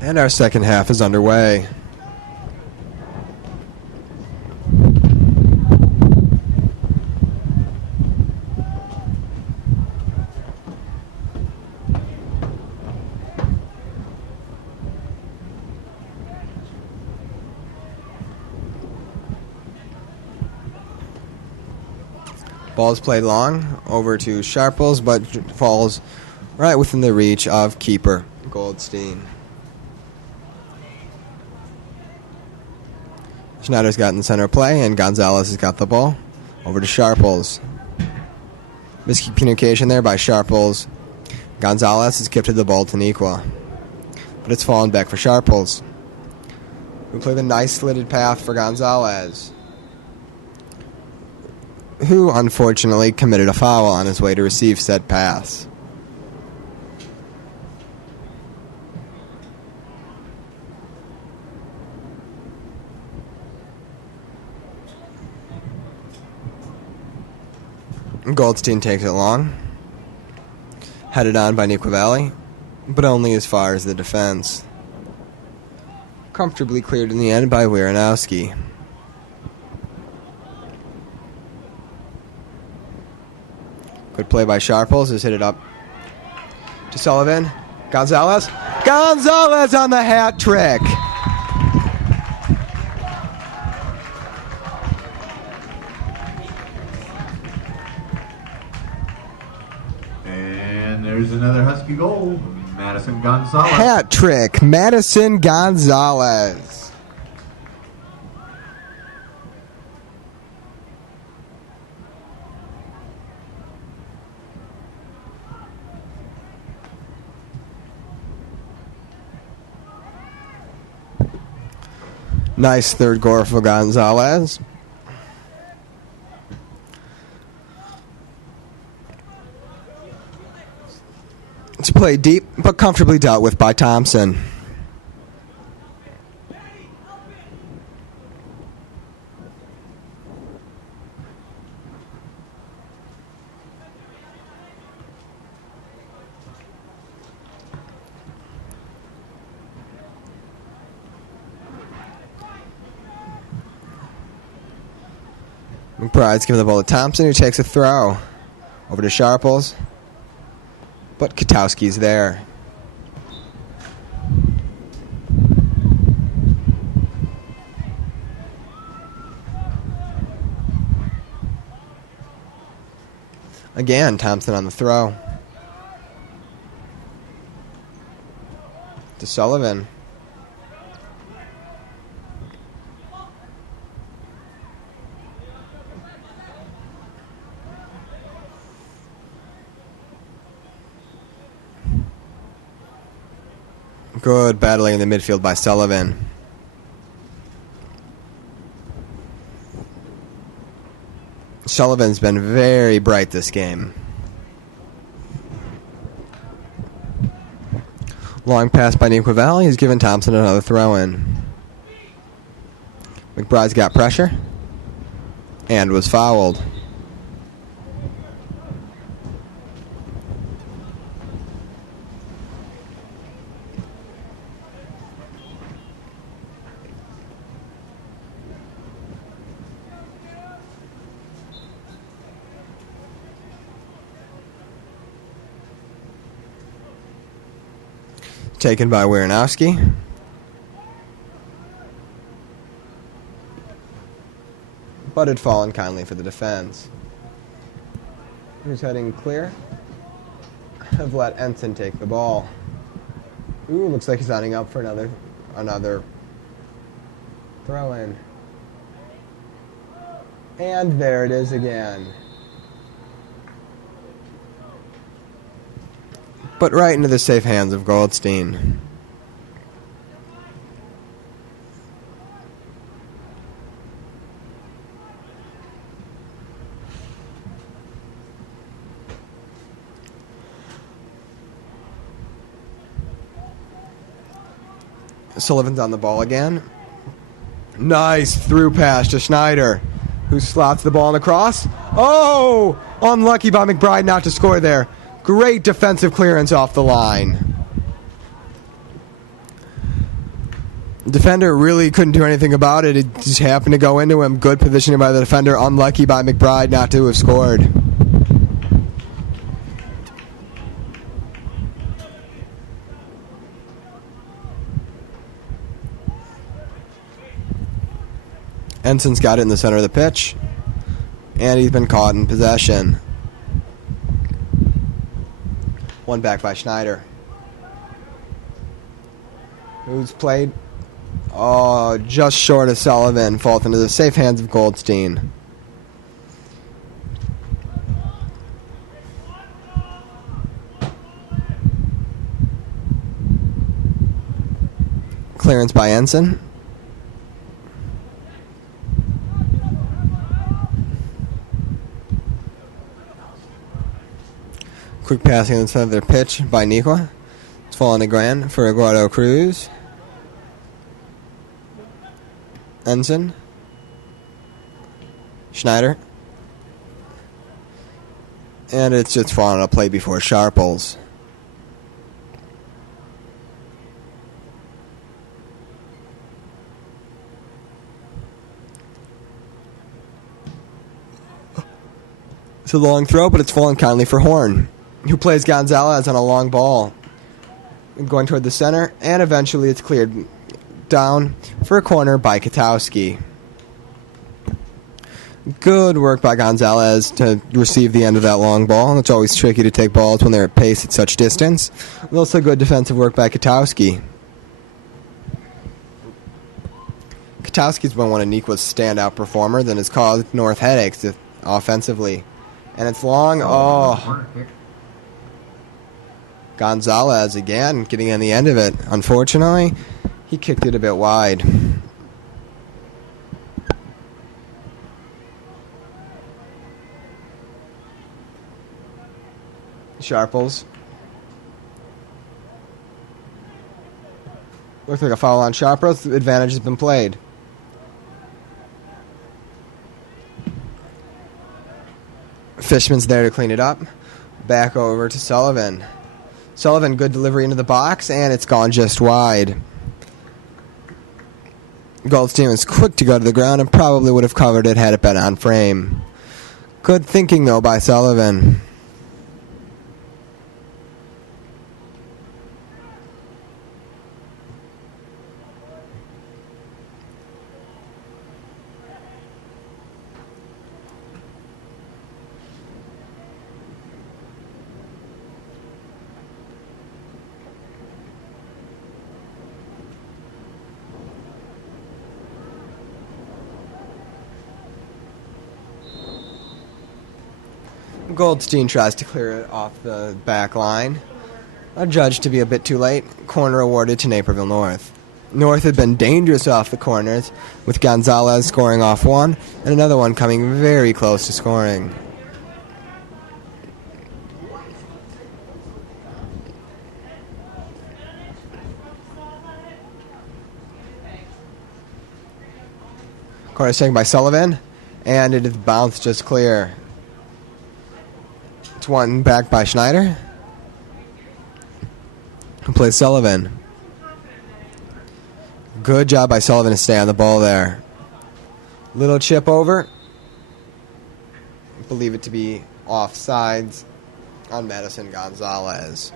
And our second half is underway. Ball's played long over to Sharples, but falls right within the reach of keeper Goldstein. Schneider's got in the center play, and Gonzalez has got the ball. Over to Sharples. Miscommunication there by Sharples. Gonzalez has gifted the ball to Neuqua, but it's fallen back for Sharples. We play the nice slitted path for Gonzalez, who unfortunately committed a foul on his way to receive said pass. Goldstein takes it long. Headed on by Neuqua Valley, but only as far as the defense. Comfortably cleared in the end by Wieranowski. Good play by Sharples, who's hit it up to Sullivan. Gonzalez. Gonzalez on the hat trick. And there's another Husky goal. Madison Gonzalez. Hat trick, Madison Gonzalez. Nice third goal for Gonzalez. It's played deep, but comfortably dealt with by Thompson. McBride's giving the ball to Thompson, who takes a throw. Over to Sharples. But Katowski's there. Again, Thompson on the throw. To Sullivan. Good battling in the midfield by Sullivan. Sullivan's been very bright this game. Long pass by Neuqua. He's given Thompson another throw-in. McBride's got pressure and was fouled. Taken by Wiranowski. But had fallen kindly for the defense. Who's heading clear? Have let Ensign take the ball. Ooh, looks like he's lining up for another throw-in. And there it is again. But right into the safe hands of Goldstein. Sullivan's on the ball again. Nice through pass to Schneider, who slots the ball in the cross. Oh! Unlucky by McBride not to score there. Great defensive clearance off the line. Defender really couldn't do anything about it. It just happened to go into him. Good positioning by the defender. Unlucky by McBride not to have scored. Ensign's got it in the center of the pitch, and he's been caught in possession. One back by Schneider, who's played just short of Sullivan. Falls into the safe hands of Goldstein. Clearance by Ensign. Quick passing on the side of their pitch by Neuqua. It's falling to ground for Eduardo Cruz. Ensign. Schneider. And it's just fallen on a play before Sharples. It's a long throw, but it's fallen kindly for Horn, who plays Gonzalez on a long ball. Going toward the center, and eventually it's cleared down for a corner by Katowski. Good work by Gonzalez to receive the end of that long ball. It's always tricky to take balls when they're at pace at such distance. And also good defensive work by Katowski. Katowski's been one of Neuqua's standout performers and has caused North headaches offensively. And it's long. Oh. Gonzalez again getting in the end of it. Unfortunately, he kicked it a bit wide. Sharples. Looks like a foul on Sharples. The advantage has been played. Fishman's there to clean it up. Back over to Sullivan. Sullivan, good delivery into the box, and it's gone just wide. Goldstein was quick to go to the ground and probably would have covered it had it been on frame. Good thinking, though, by Sullivan. Goldstein tries to clear it off the back line. Adjudged to be a bit too late. Corner awarded to Naperville North. North had been dangerous off the corners, with Gonzalez scoring off one, and another one coming very close to scoring. Corner taken by Sullivan, and it is bounced just clear. It's one back by Schneider. And plays Sullivan. Good job by Sullivan to stay on the ball there. Little chip over. Believe it to be offsides on Madison Gonzalez.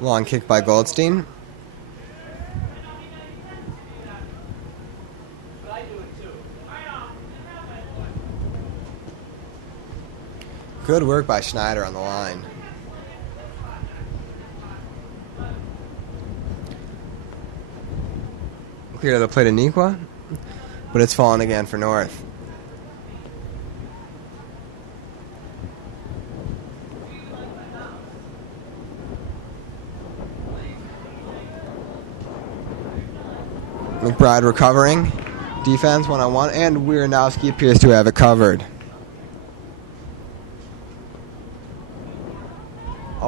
Long kick by Goldstein. Good work by Schneider on the line. Clear to the plate of Neuqua, but it's fallen again for North. McBride recovering. Defense one-on-one, and Wiranowski appears to have it covered.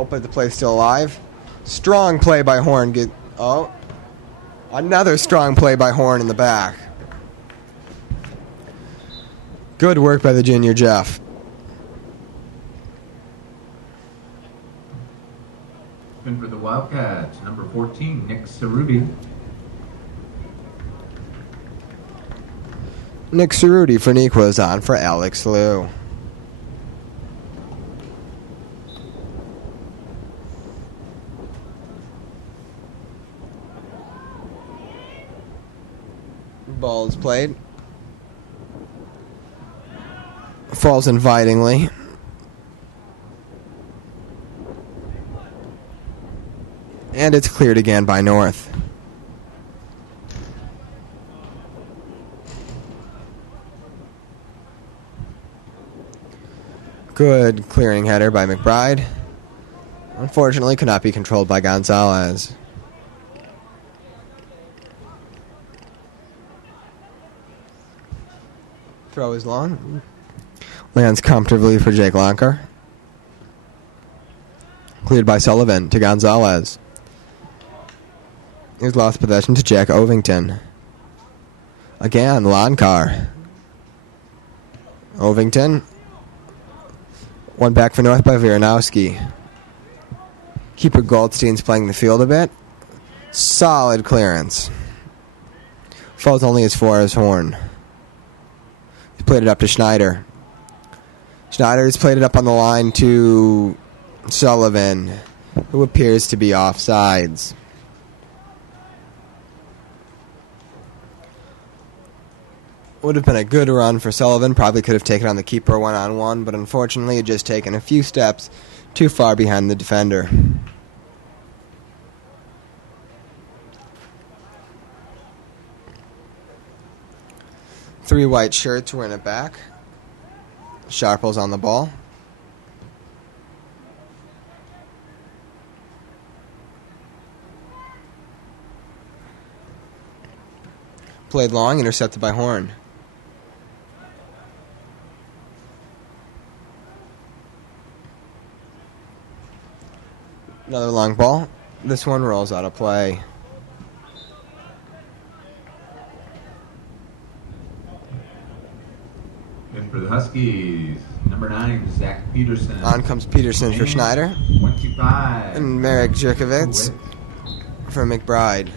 But the play's still alive. Strong play by Horn. Another strong play by Horn in the back. Good work by the junior Jeff. And for the Wildcats, number 14, Nick Cerruti. Nick Cerruti for Neuqua is on for Alex Liu. Ball is played. Falls invitingly. And it's cleared again by North. Good clearing header by McBride. Unfortunately, could not be controlled by Gonzalez. Throw is long. Lands comfortably for Jake Lonker. Cleared by Sullivan to Gonzalez. He's lost possession to Jack Ovington. Again, Lonkar. Ovington. One back for North by Wiranowski. Keeper Goldstein's playing the field a bit. Solid clearance. Falls only as far as Horn. He played it up to Schneider. Schneider's played it up on the line to Sullivan, who appears to be offsides. Would have been a good run for Sullivan. Probably could have taken on the keeper one-on-one, but unfortunately had just taken a few steps too far behind the defender. Three white shirts were in it back. Sharple's on the ball. Played long, intercepted by Horn. Another long ball. This one rolls out of play. And for the Huskies, number 9, Zach Peterson. On comes Peterson for Schneider. 25. And Marek Jerkovitz for McBride.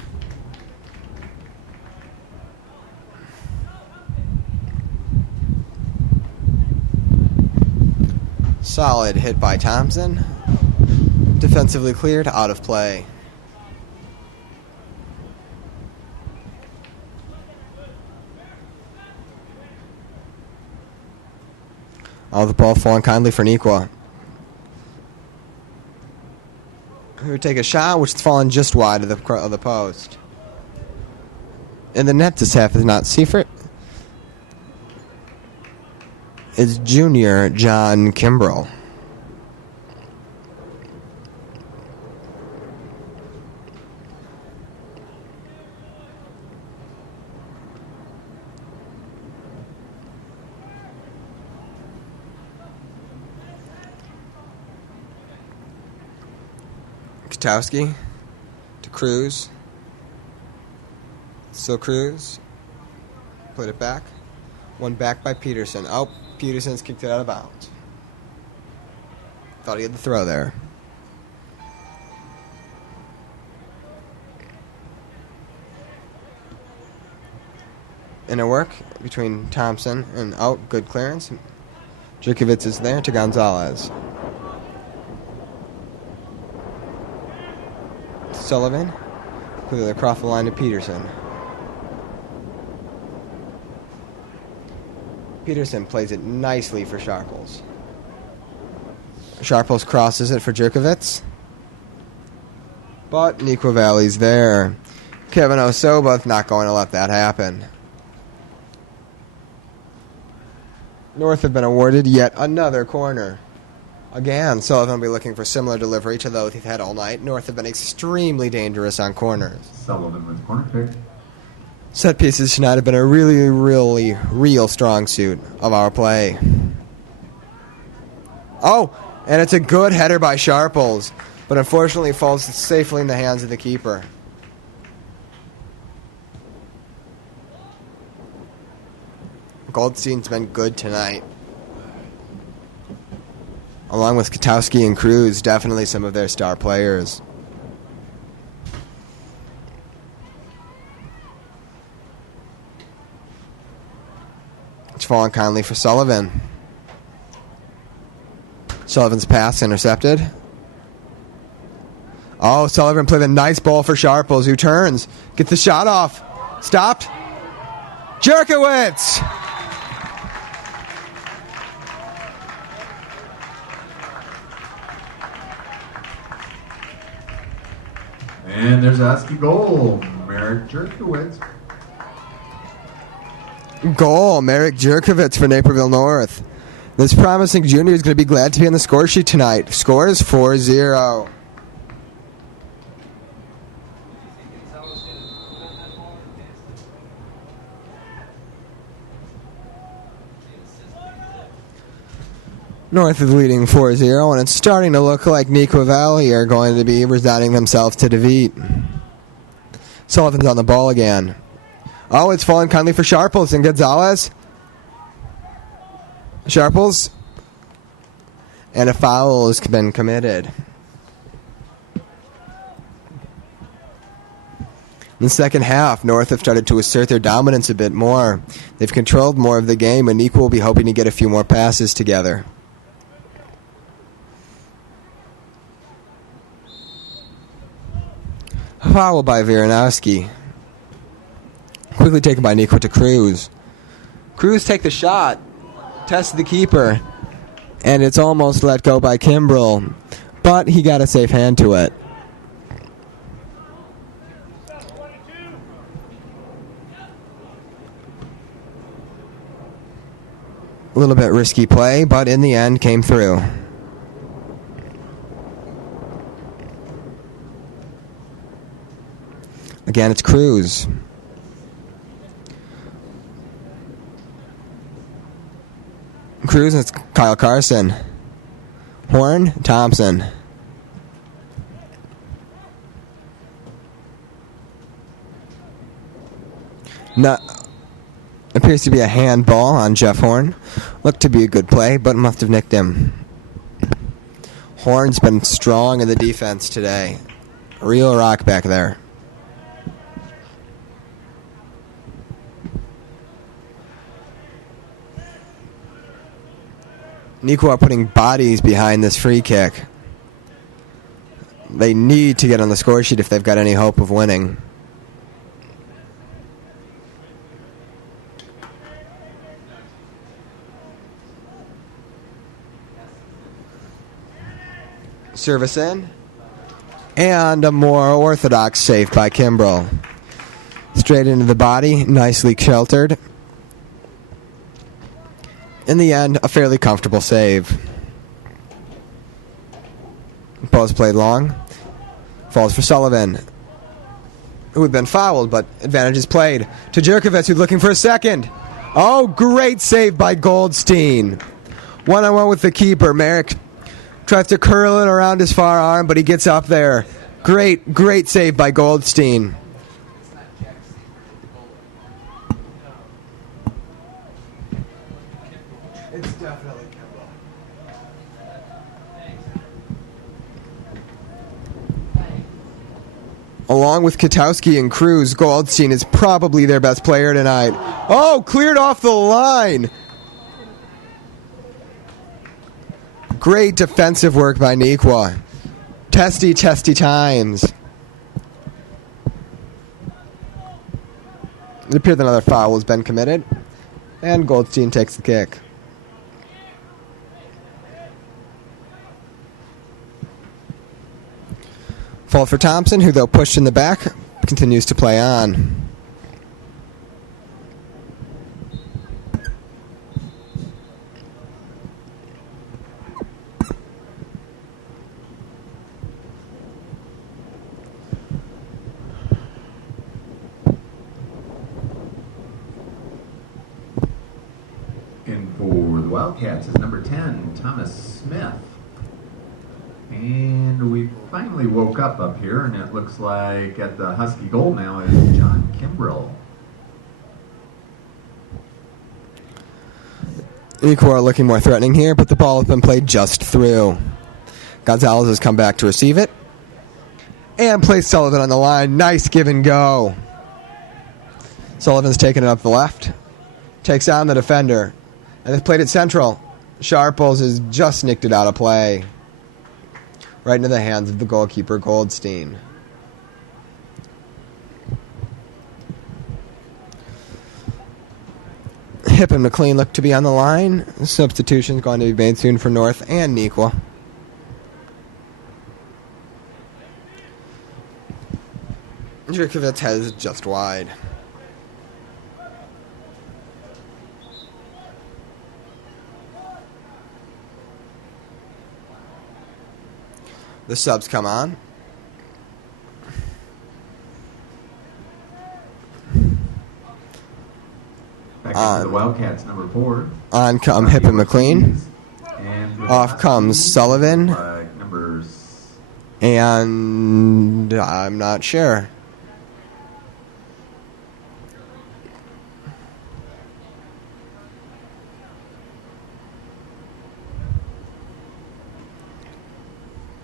Solid hit by Thompson. Defensively cleared, out of play. All the ball falling kindly for Neuqua, who take a shot which has fallen just wide of the post. In the net this half is not Seifert. It's junior John Kimbrell. Katowski to Cruz. Still Cruz. Put it back. One back by Peterson. Oh, Peterson's kicked it out of bounds. Thought he had the throw there. Inner work between Thompson and out. Good clearance. Jerkovitz is there to Gonzalez. Sullivan. Clearly across the line to Peterson. Peterson plays it nicely for Sharples. Sharples crosses it for Jerkovitz. But Neuqua Valley's there. Kevin Osoba's not going to let that happen. North have been awarded yet another corner. Again, Sullivan will be looking for similar delivery to those he's had all night. North have been extremely dangerous on corners. Sullivan with corner pick. Set pieces tonight have been a really, really, real strong suit of our play. Oh, and it's a good header by Sharples, but unfortunately falls safely in the hands of the keeper. Goldstein's been good tonight. Along with Katowski and Cruz, definitely some of their star players. It's fallen kindly for Sullivan. Sullivan's pass intercepted. Oh, Sullivan played a nice ball for Sharples, who turns. Gets the shot off. Stopped. Jerkowitz! And there's a Husky goal. Merrick Jerkowitz. Goal, Merrick Jerkovitz for Naperville North. This promising junior is going to be glad to be on the score sheet tonight. Score is 4-0. North is leading 4-0, and it's starting to look like Neuqua Valley are going to be resigning themselves to defeat. Sullivan's on the ball again. Oh, it's fallen kindly for Sharples and Gonzalez. Sharples. And a foul has been committed. In the second half, North have started to assert their dominance a bit more. They've controlled more of the game, and Neuqua will be hoping to get a few more passes together. Foul by Viranowski. Quickly taken by Neuqua to Cruz. Cruz take the shot. Tests the keeper. And it's almost let go by Kimbrell. But he got a safe hand to it. A little bit risky play, but in the end came through. Again, it's Cruz. Cruz, it's Kyle Carson. Horn, Thompson. Appears to be a handball on Jeff Horn. Looked to be a good play, but must have nicked him. Horn's been strong in the defense today. Real rock back there. Neuqua are putting bodies behind this free kick. They need to get on the score sheet if they've got any hope of winning. Service in. And a more orthodox save by Kimbrell. Straight into the body, nicely sheltered. In the end, a fairly comfortable save. Ball's played long. Falls for Sullivan, who had been fouled, but advantage is played to Jerkovitz, who's looking for a second. Oh, great save by Goldstein. One-on-one with the keeper. Merrick tries to curl it around his far arm, but he gets up there. Great save by Goldstein. It's definitely Kimball. Along with Katowski and Cruz, Goldstein is probably their best player tonight. Oh, cleared off the line. Great defensive work by Neuqua. Testy times. It appears another foul has been committed, and Goldstein takes the kick. Fault for Thompson, who, though pushed in the back, continues to play on. And for the Wildcats is number 10, Thomas Smith. And we finally woke up here, and it looks like at the Husky goal now is John Kimbrell. Neuqua looking more threatening here, but the ball has been played just through. Gonzalez has come back to receive it. And plays Sullivan on the line. Nice give and go. Sullivan's taken it up the left. Takes on the defender. And has played it central. Sharples has just nicked it out of play. Right into the hands of the goalkeeper, Goldstein. Hip and McLean look to be on the line. Substitution's going to be made soon for North and Neuqua. Jerkovitz has just wide. The subs come on. Back into the Wildcats, number 4. On come Hip and McLean. And Off comes Sullivan. Numbers. And I'm not sure.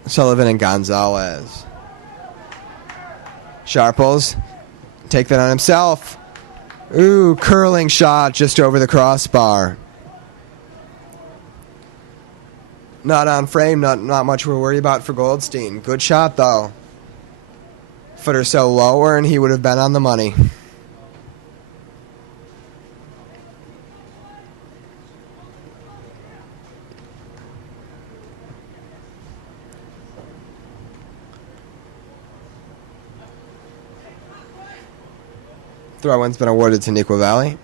Sullivan and Gonzalez. Sharples take that on himself. Ooh, curling shot just over the crossbar. Not on frame, not much we're worried about for Goldstein. Good shot, though. Foot or so lower, and he would have been on the money. Throw-in's been awarded to Neuqua Valley.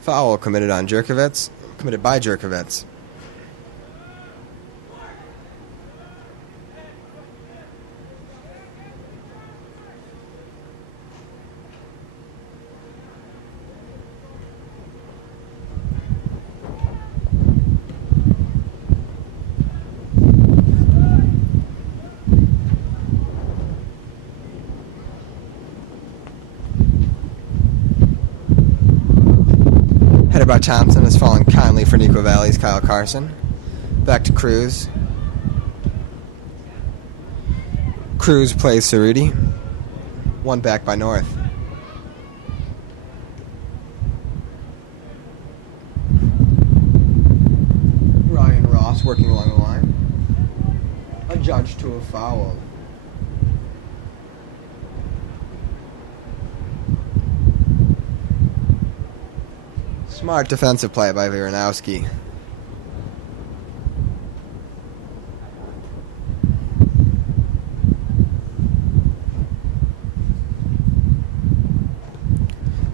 Foul committed by Jerkovitz. Headed by Thompson has fallen kindly for Neuqua Valley's Kyle Carson. Back to Cruz. Cruz plays Cerruti. One back by North. Ryan Ross working along the line. Adjudged to a foul. Smart defensive play by Viranowski.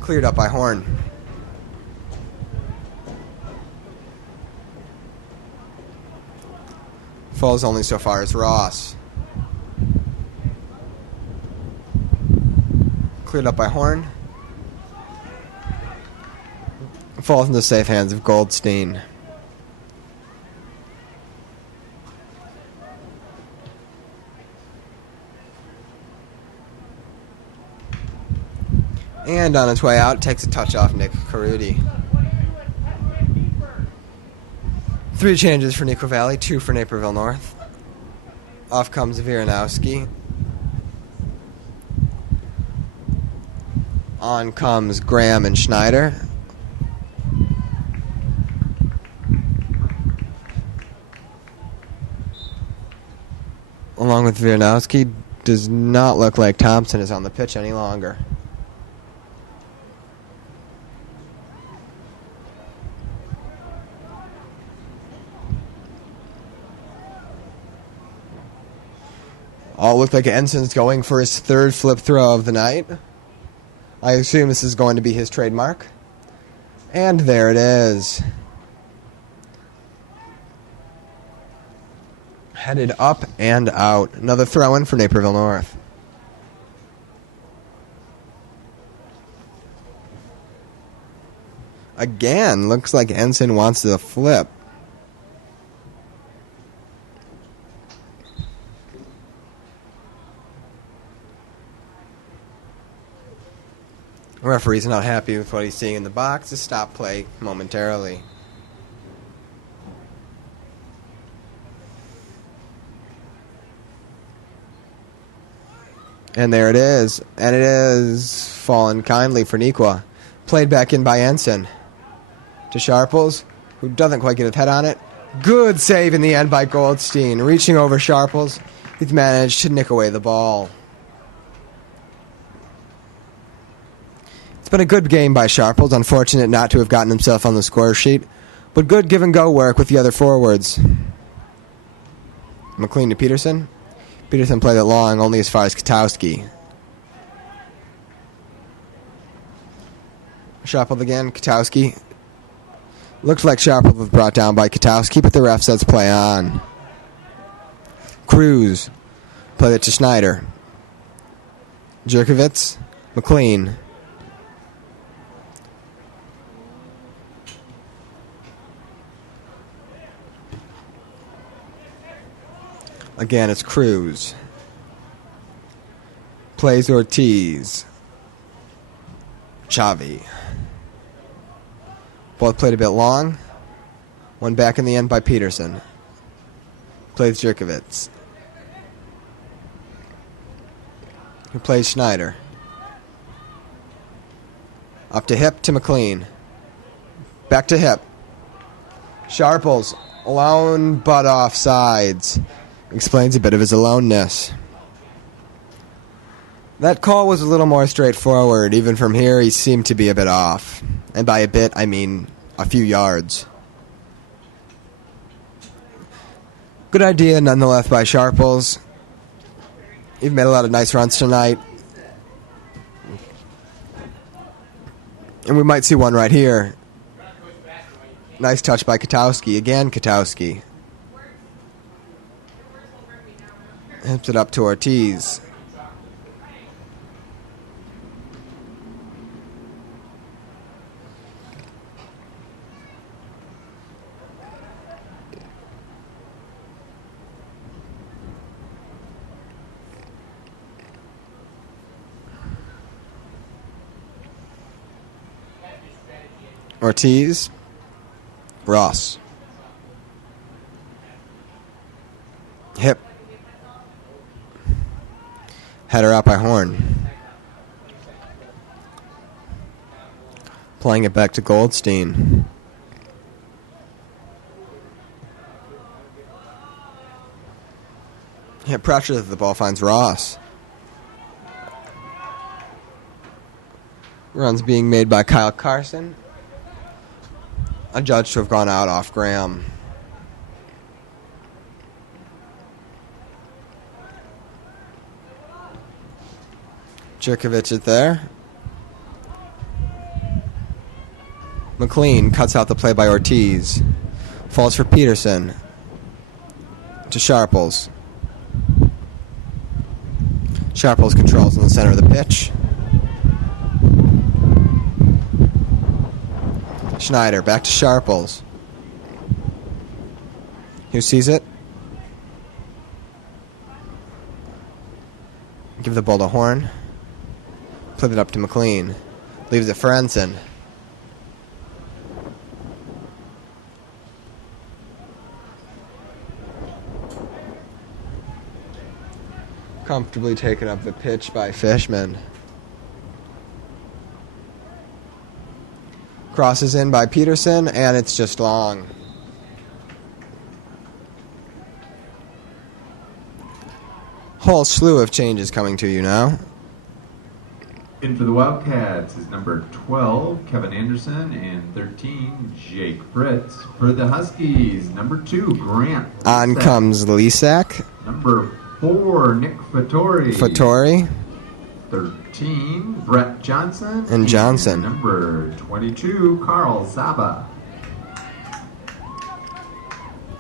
Cleared up by Horn. Falls only so far as Ross. Cleared up by Horn. falls into safe hands of Goldstein. And on its way out, takes a touch off Nick Carudi. 3 changes for Neuqua Valley, 2 for Naperville North. Off comes Viranowski. On comes Graham and Schneider. Along with Viranowski, does not look like Thompson is on the pitch any longer. All look like Ensign's going for his 3rd flip throw of the night. I assume this is going to be his trademark. And there it is. Headed up and out. Another throw-in for Naperville North. Again, looks like Ensign wants to flip. The referee's not happy with what he's seeing in the box to stop play momentarily. And there it is. And it is fallen kindly for Neuqua. Played back in by Ensign. To Sharples, who doesn't quite get his head on it. Good save in the end by Goldstein. Reaching over Sharples, he's managed to nick away the ball. It's been a good game by Sharples. Unfortunate not to have gotten himself on the score sheet. But good give-and-go work with the other forwards. McLean to Peterson. Peterson played it long, only as far as Katowski. Sharples again. Katowski. Looks like Sharples was brought down by Katowski, but the ref says play on. Cruz. Played it to Schneider. Jerkovitz. McLean. Again, it's Cruz. Plays Ortiz. Chavi. Both played a bit long. One back in the end by Peterson. Plays Jerkovitz. Who plays Schneider. Up to hip to McLean. Back to hip. Sharples. Alone but off sides. Explains a bit of his aloneness. That call was a little more straightforward. Even from here, he seemed to be a bit off. And by a bit, I mean a few yards. Good idea, nonetheless, by Sharples. You've made a lot of nice runs tonight. And we might see one right here. Nice touch by Katowski. Again, Katowski. Hips it up to Ortiz. Ortiz. Ross. Hip. Header out by Horn. Playing it back to Goldstein. Hit pressure as the ball finds Ross. Runs being made by Kyle Carson. Adjudged to have gone out off Graham. Jerkovitz is there. McLean cuts out the play by Ortiz. Falls for Peterson. To Sharples. Sharples controls in the center of the pitch. Schneider, back to Sharples. Who sees it? Give the ball to Horn. Flip it up to McLean. Leaves it for Ensign. Comfortably taken up the pitch by Fishman. Crosses in by Peterson, and it's just long. Whole slew of changes coming to you now. In for the Wildcats is number 12, Kevin Anderson, and 13, Jake Fritz. For the Huskies, number 2, Grant On Lisak. comes Lisak. Number 4, Nick Fattori. Fattori. 13, Brett Johnson. And Johnson. Number 22, Carl Zaba.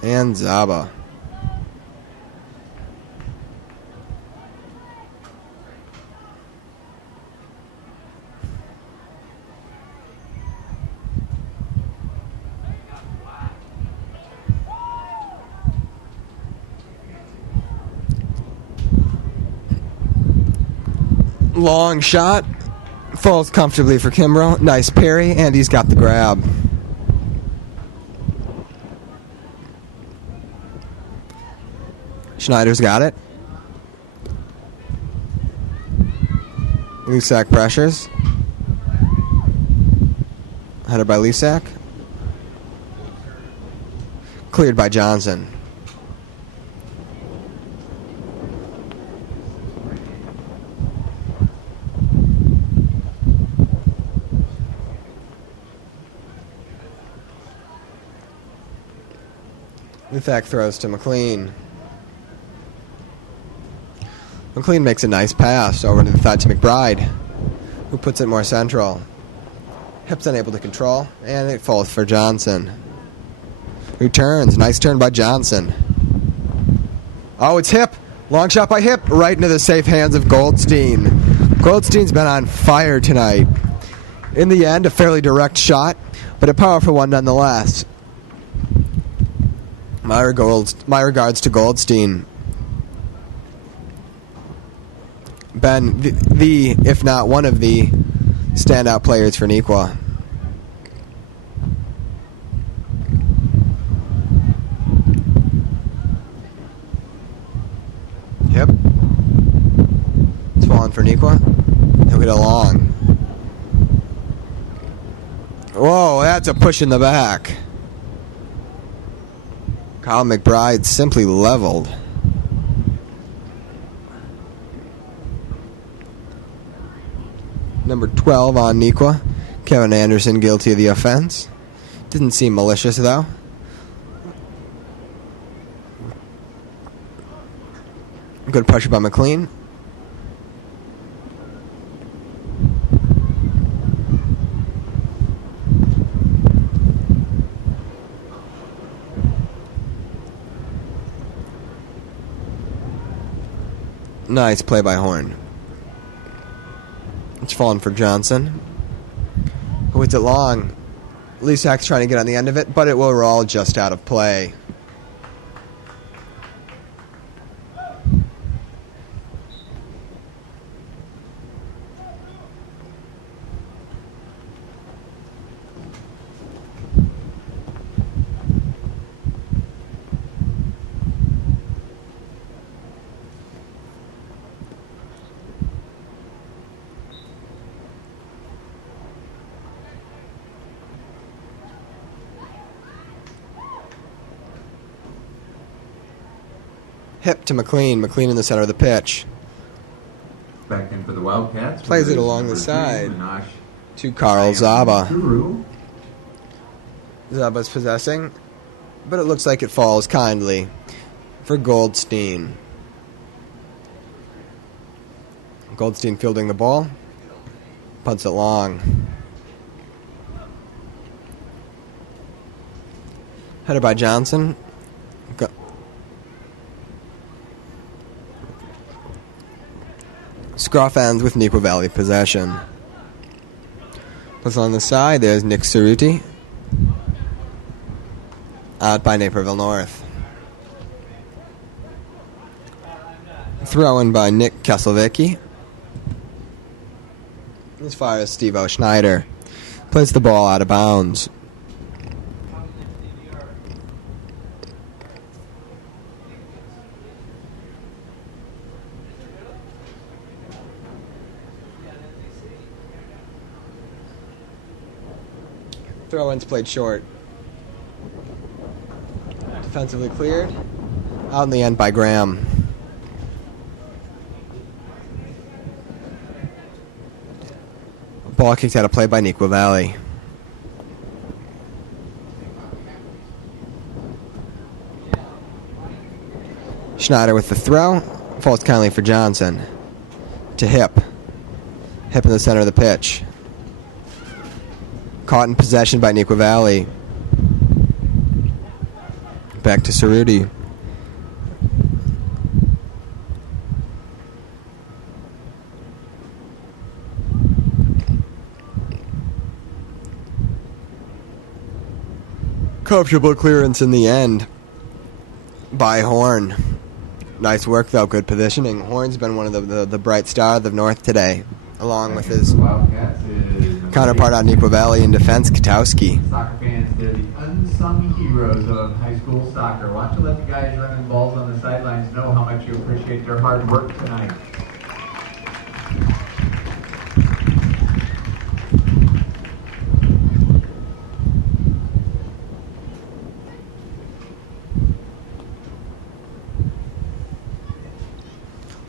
And Zaba. Long shot. Falls comfortably for Kimbrough. Nice parry, and he's got the grab. Schneider's got it. Lisak pressures. Headed by Lisak. Cleared by Johnson. Lisak throws to McLean. McLean makes a nice pass over to the side to McBride, who puts it more central. Hip's unable to control, and it falls for Johnson, who turns. Nice turn by Johnson. Oh, it's Hip. Long shot by Hip, right into the safe hands of Goldstein. Goldstein's been on fire tonight. In the end, a fairly direct shot, but a powerful one nonetheless. My regards to Goldstein. Been the, if not one of the, standout players for Neuqua. Yep. It's falling for Neuqua. He'll get along. Whoa, that's a push in the back. Kyle McBride simply leveled. Number 12 on Neuqua. Kevin Anderson guilty of the offense. Didn't seem malicious, though. Good pressure by McLean. Nice play by Horn. It's fallen for Johnson. Who hits it long. Lisak's trying to get on the end of it, but it will roll just out of play. Hip to McLean. McLean in the center of the pitch. Back in for the Wildcats. Plays it along the side to Carl Zaba. Zaba's possessing, but it looks like it falls kindly for Goldstein. Goldstein fielding the ball. Punts it long. Headed by Johnson. Scruff ends with Neuqua Valley possession. Plus on the side, there's Nick Cerruti. out by Naperville North. Throw in by Nick Kesselvicki. As far as Steve O'Schneider plays the ball out of bounds. Throw-ins played short. Defensively cleared. Out in the end by Graham. Ball kicked out of play by Neuqua Valley. Schneider with the throw. Falls kindly for Johnson. To Hip. Hip in the center of the pitch. Caught in possession by Neuqua Valley. Back to Cerruti. Comfortable clearance in the end by Horn. Nice work, though. Good positioning. Horn's been one of the bright stars of the North today, along with his counterpart on Neuqua Valley in defense, Katowski. Soccer fans, they're the unsung heroes of high school soccer. Why don't you let the guys running balls on the sidelines know how much you appreciate their hard work tonight.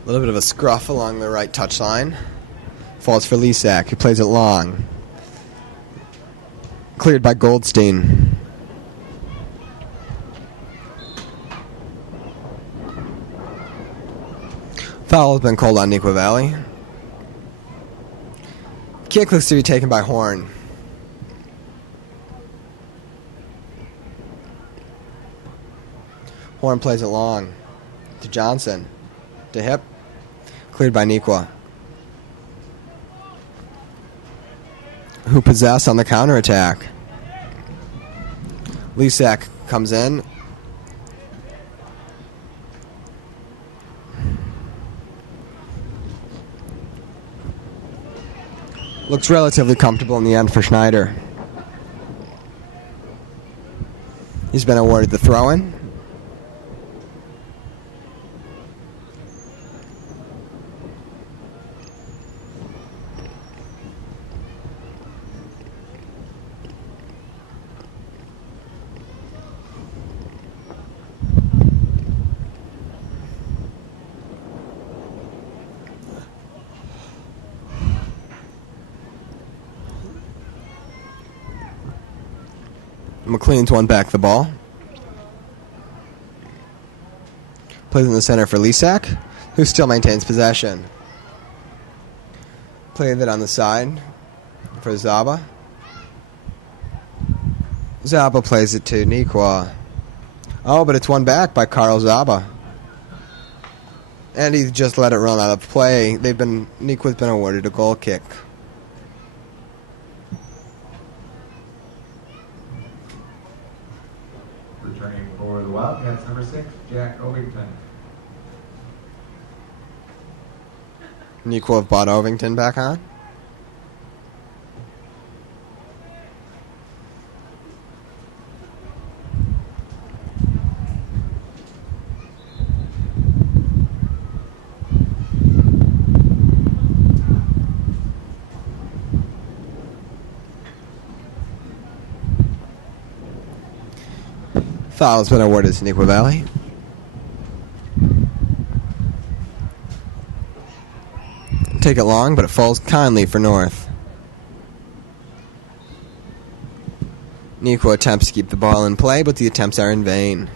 A little bit of a scruff along the right touchline. Falls for Lisak, who plays it long. Cleared by Goldstein. Foul has been called on Neuqua Valley. Kick looks to be taken by Horn. Horn plays it long. To Johnson. To Hip. Cleared by Neuqua, who possess on the counterattack. Lisak comes in. Looks relatively comfortable in the end for Schneider. He's been awarded the throw-in. McLean's won back the ball. Plays in the center for Lisak, who still maintains possession. Played it on the side for Zaba. Zaba plays it to Neuqua. Oh, but it's won back by Carl Zaba. And he just let it run out of play. Neuqua's been awarded a goal kick. Returning for the Wildcats, number 6, Jack Ovington. Neuqua have brought Ovington back on. Foul has been awarded to Neuqua Valley. Take it long, but it falls kindly for North. Neuqua attempts to keep the ball in play, but the attempts are in vain.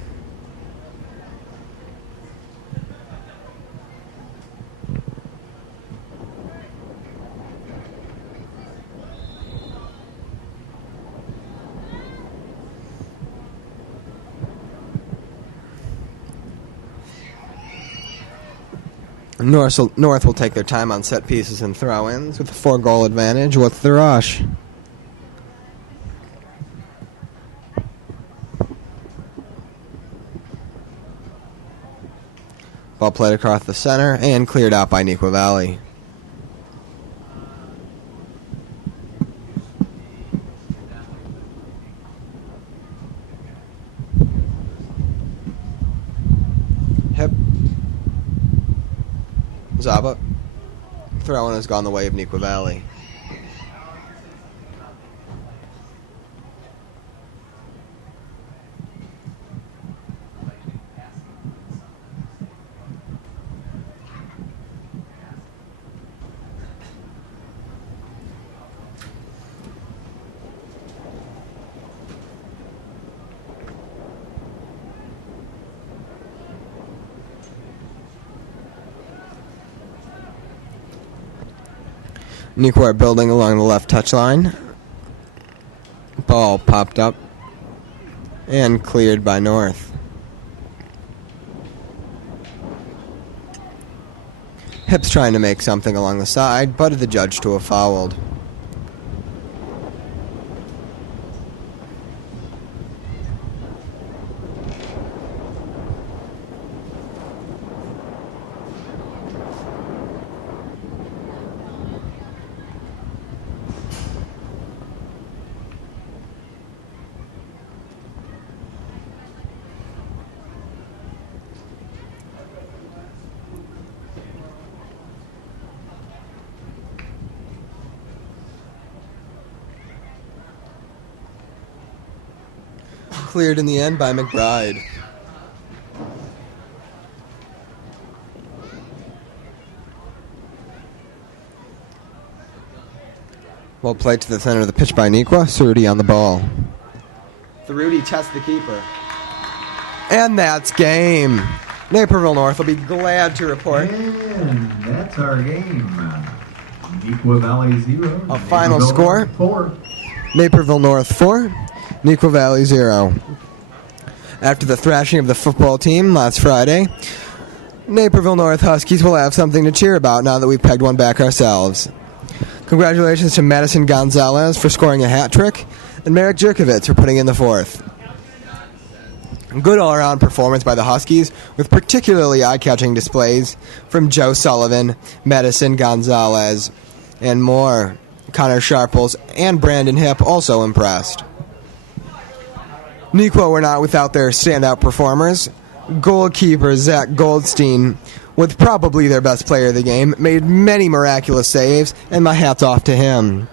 North will take their time on set pieces and throw-ins with a 4-goal advantage. What's the rush? Ball played across the center and cleared out by Neuqua Valley. Hip. Zaba. Throwing has gone the way of Neuqua Valley. Neuqua building along the left touchline. Ball popped up and cleared by North. Hips trying to make something along the side, but the judge to have fouled. Cleared in the end by McBride. Well played to the center of the pitch by Neuqua. Cerruti on the ball. Cerruti tests the keeper. And that's game. Naperville North will be glad to report. And that's our game. Neuqua Valley 0. A final score. 4. Naperville North 4. Neuqua Valley 0. After the thrashing of the football team last Friday, Naperville North Huskies will have something to cheer about now that we've pegged one back ourselves. Congratulations to Madison Gonzalez for scoring a hat trick, and Merrick Jerkovitz for putting in the fourth. Good all-around performance by the Huskies, with particularly eye-catching displays from Joe Sullivan, Madison Gonzalez, and more. Connor Sharples and Brandon Hipp also impressed. Neuqua were not without their standout performers. Goalkeeper Zach Goldstein, with probably their best player of the game, made many miraculous saves, and my hat's off to him.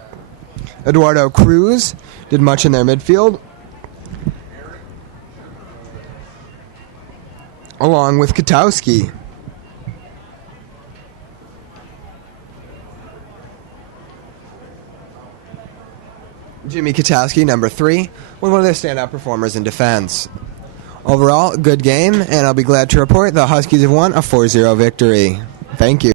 Eduardo Cruz did much in their midfield, along with Katowski. Jimmy Katowski, number 3, was one of their standout performers in defense. Overall, good game, and I'll be glad to report the Huskies have won a 4-0 victory. Thank you.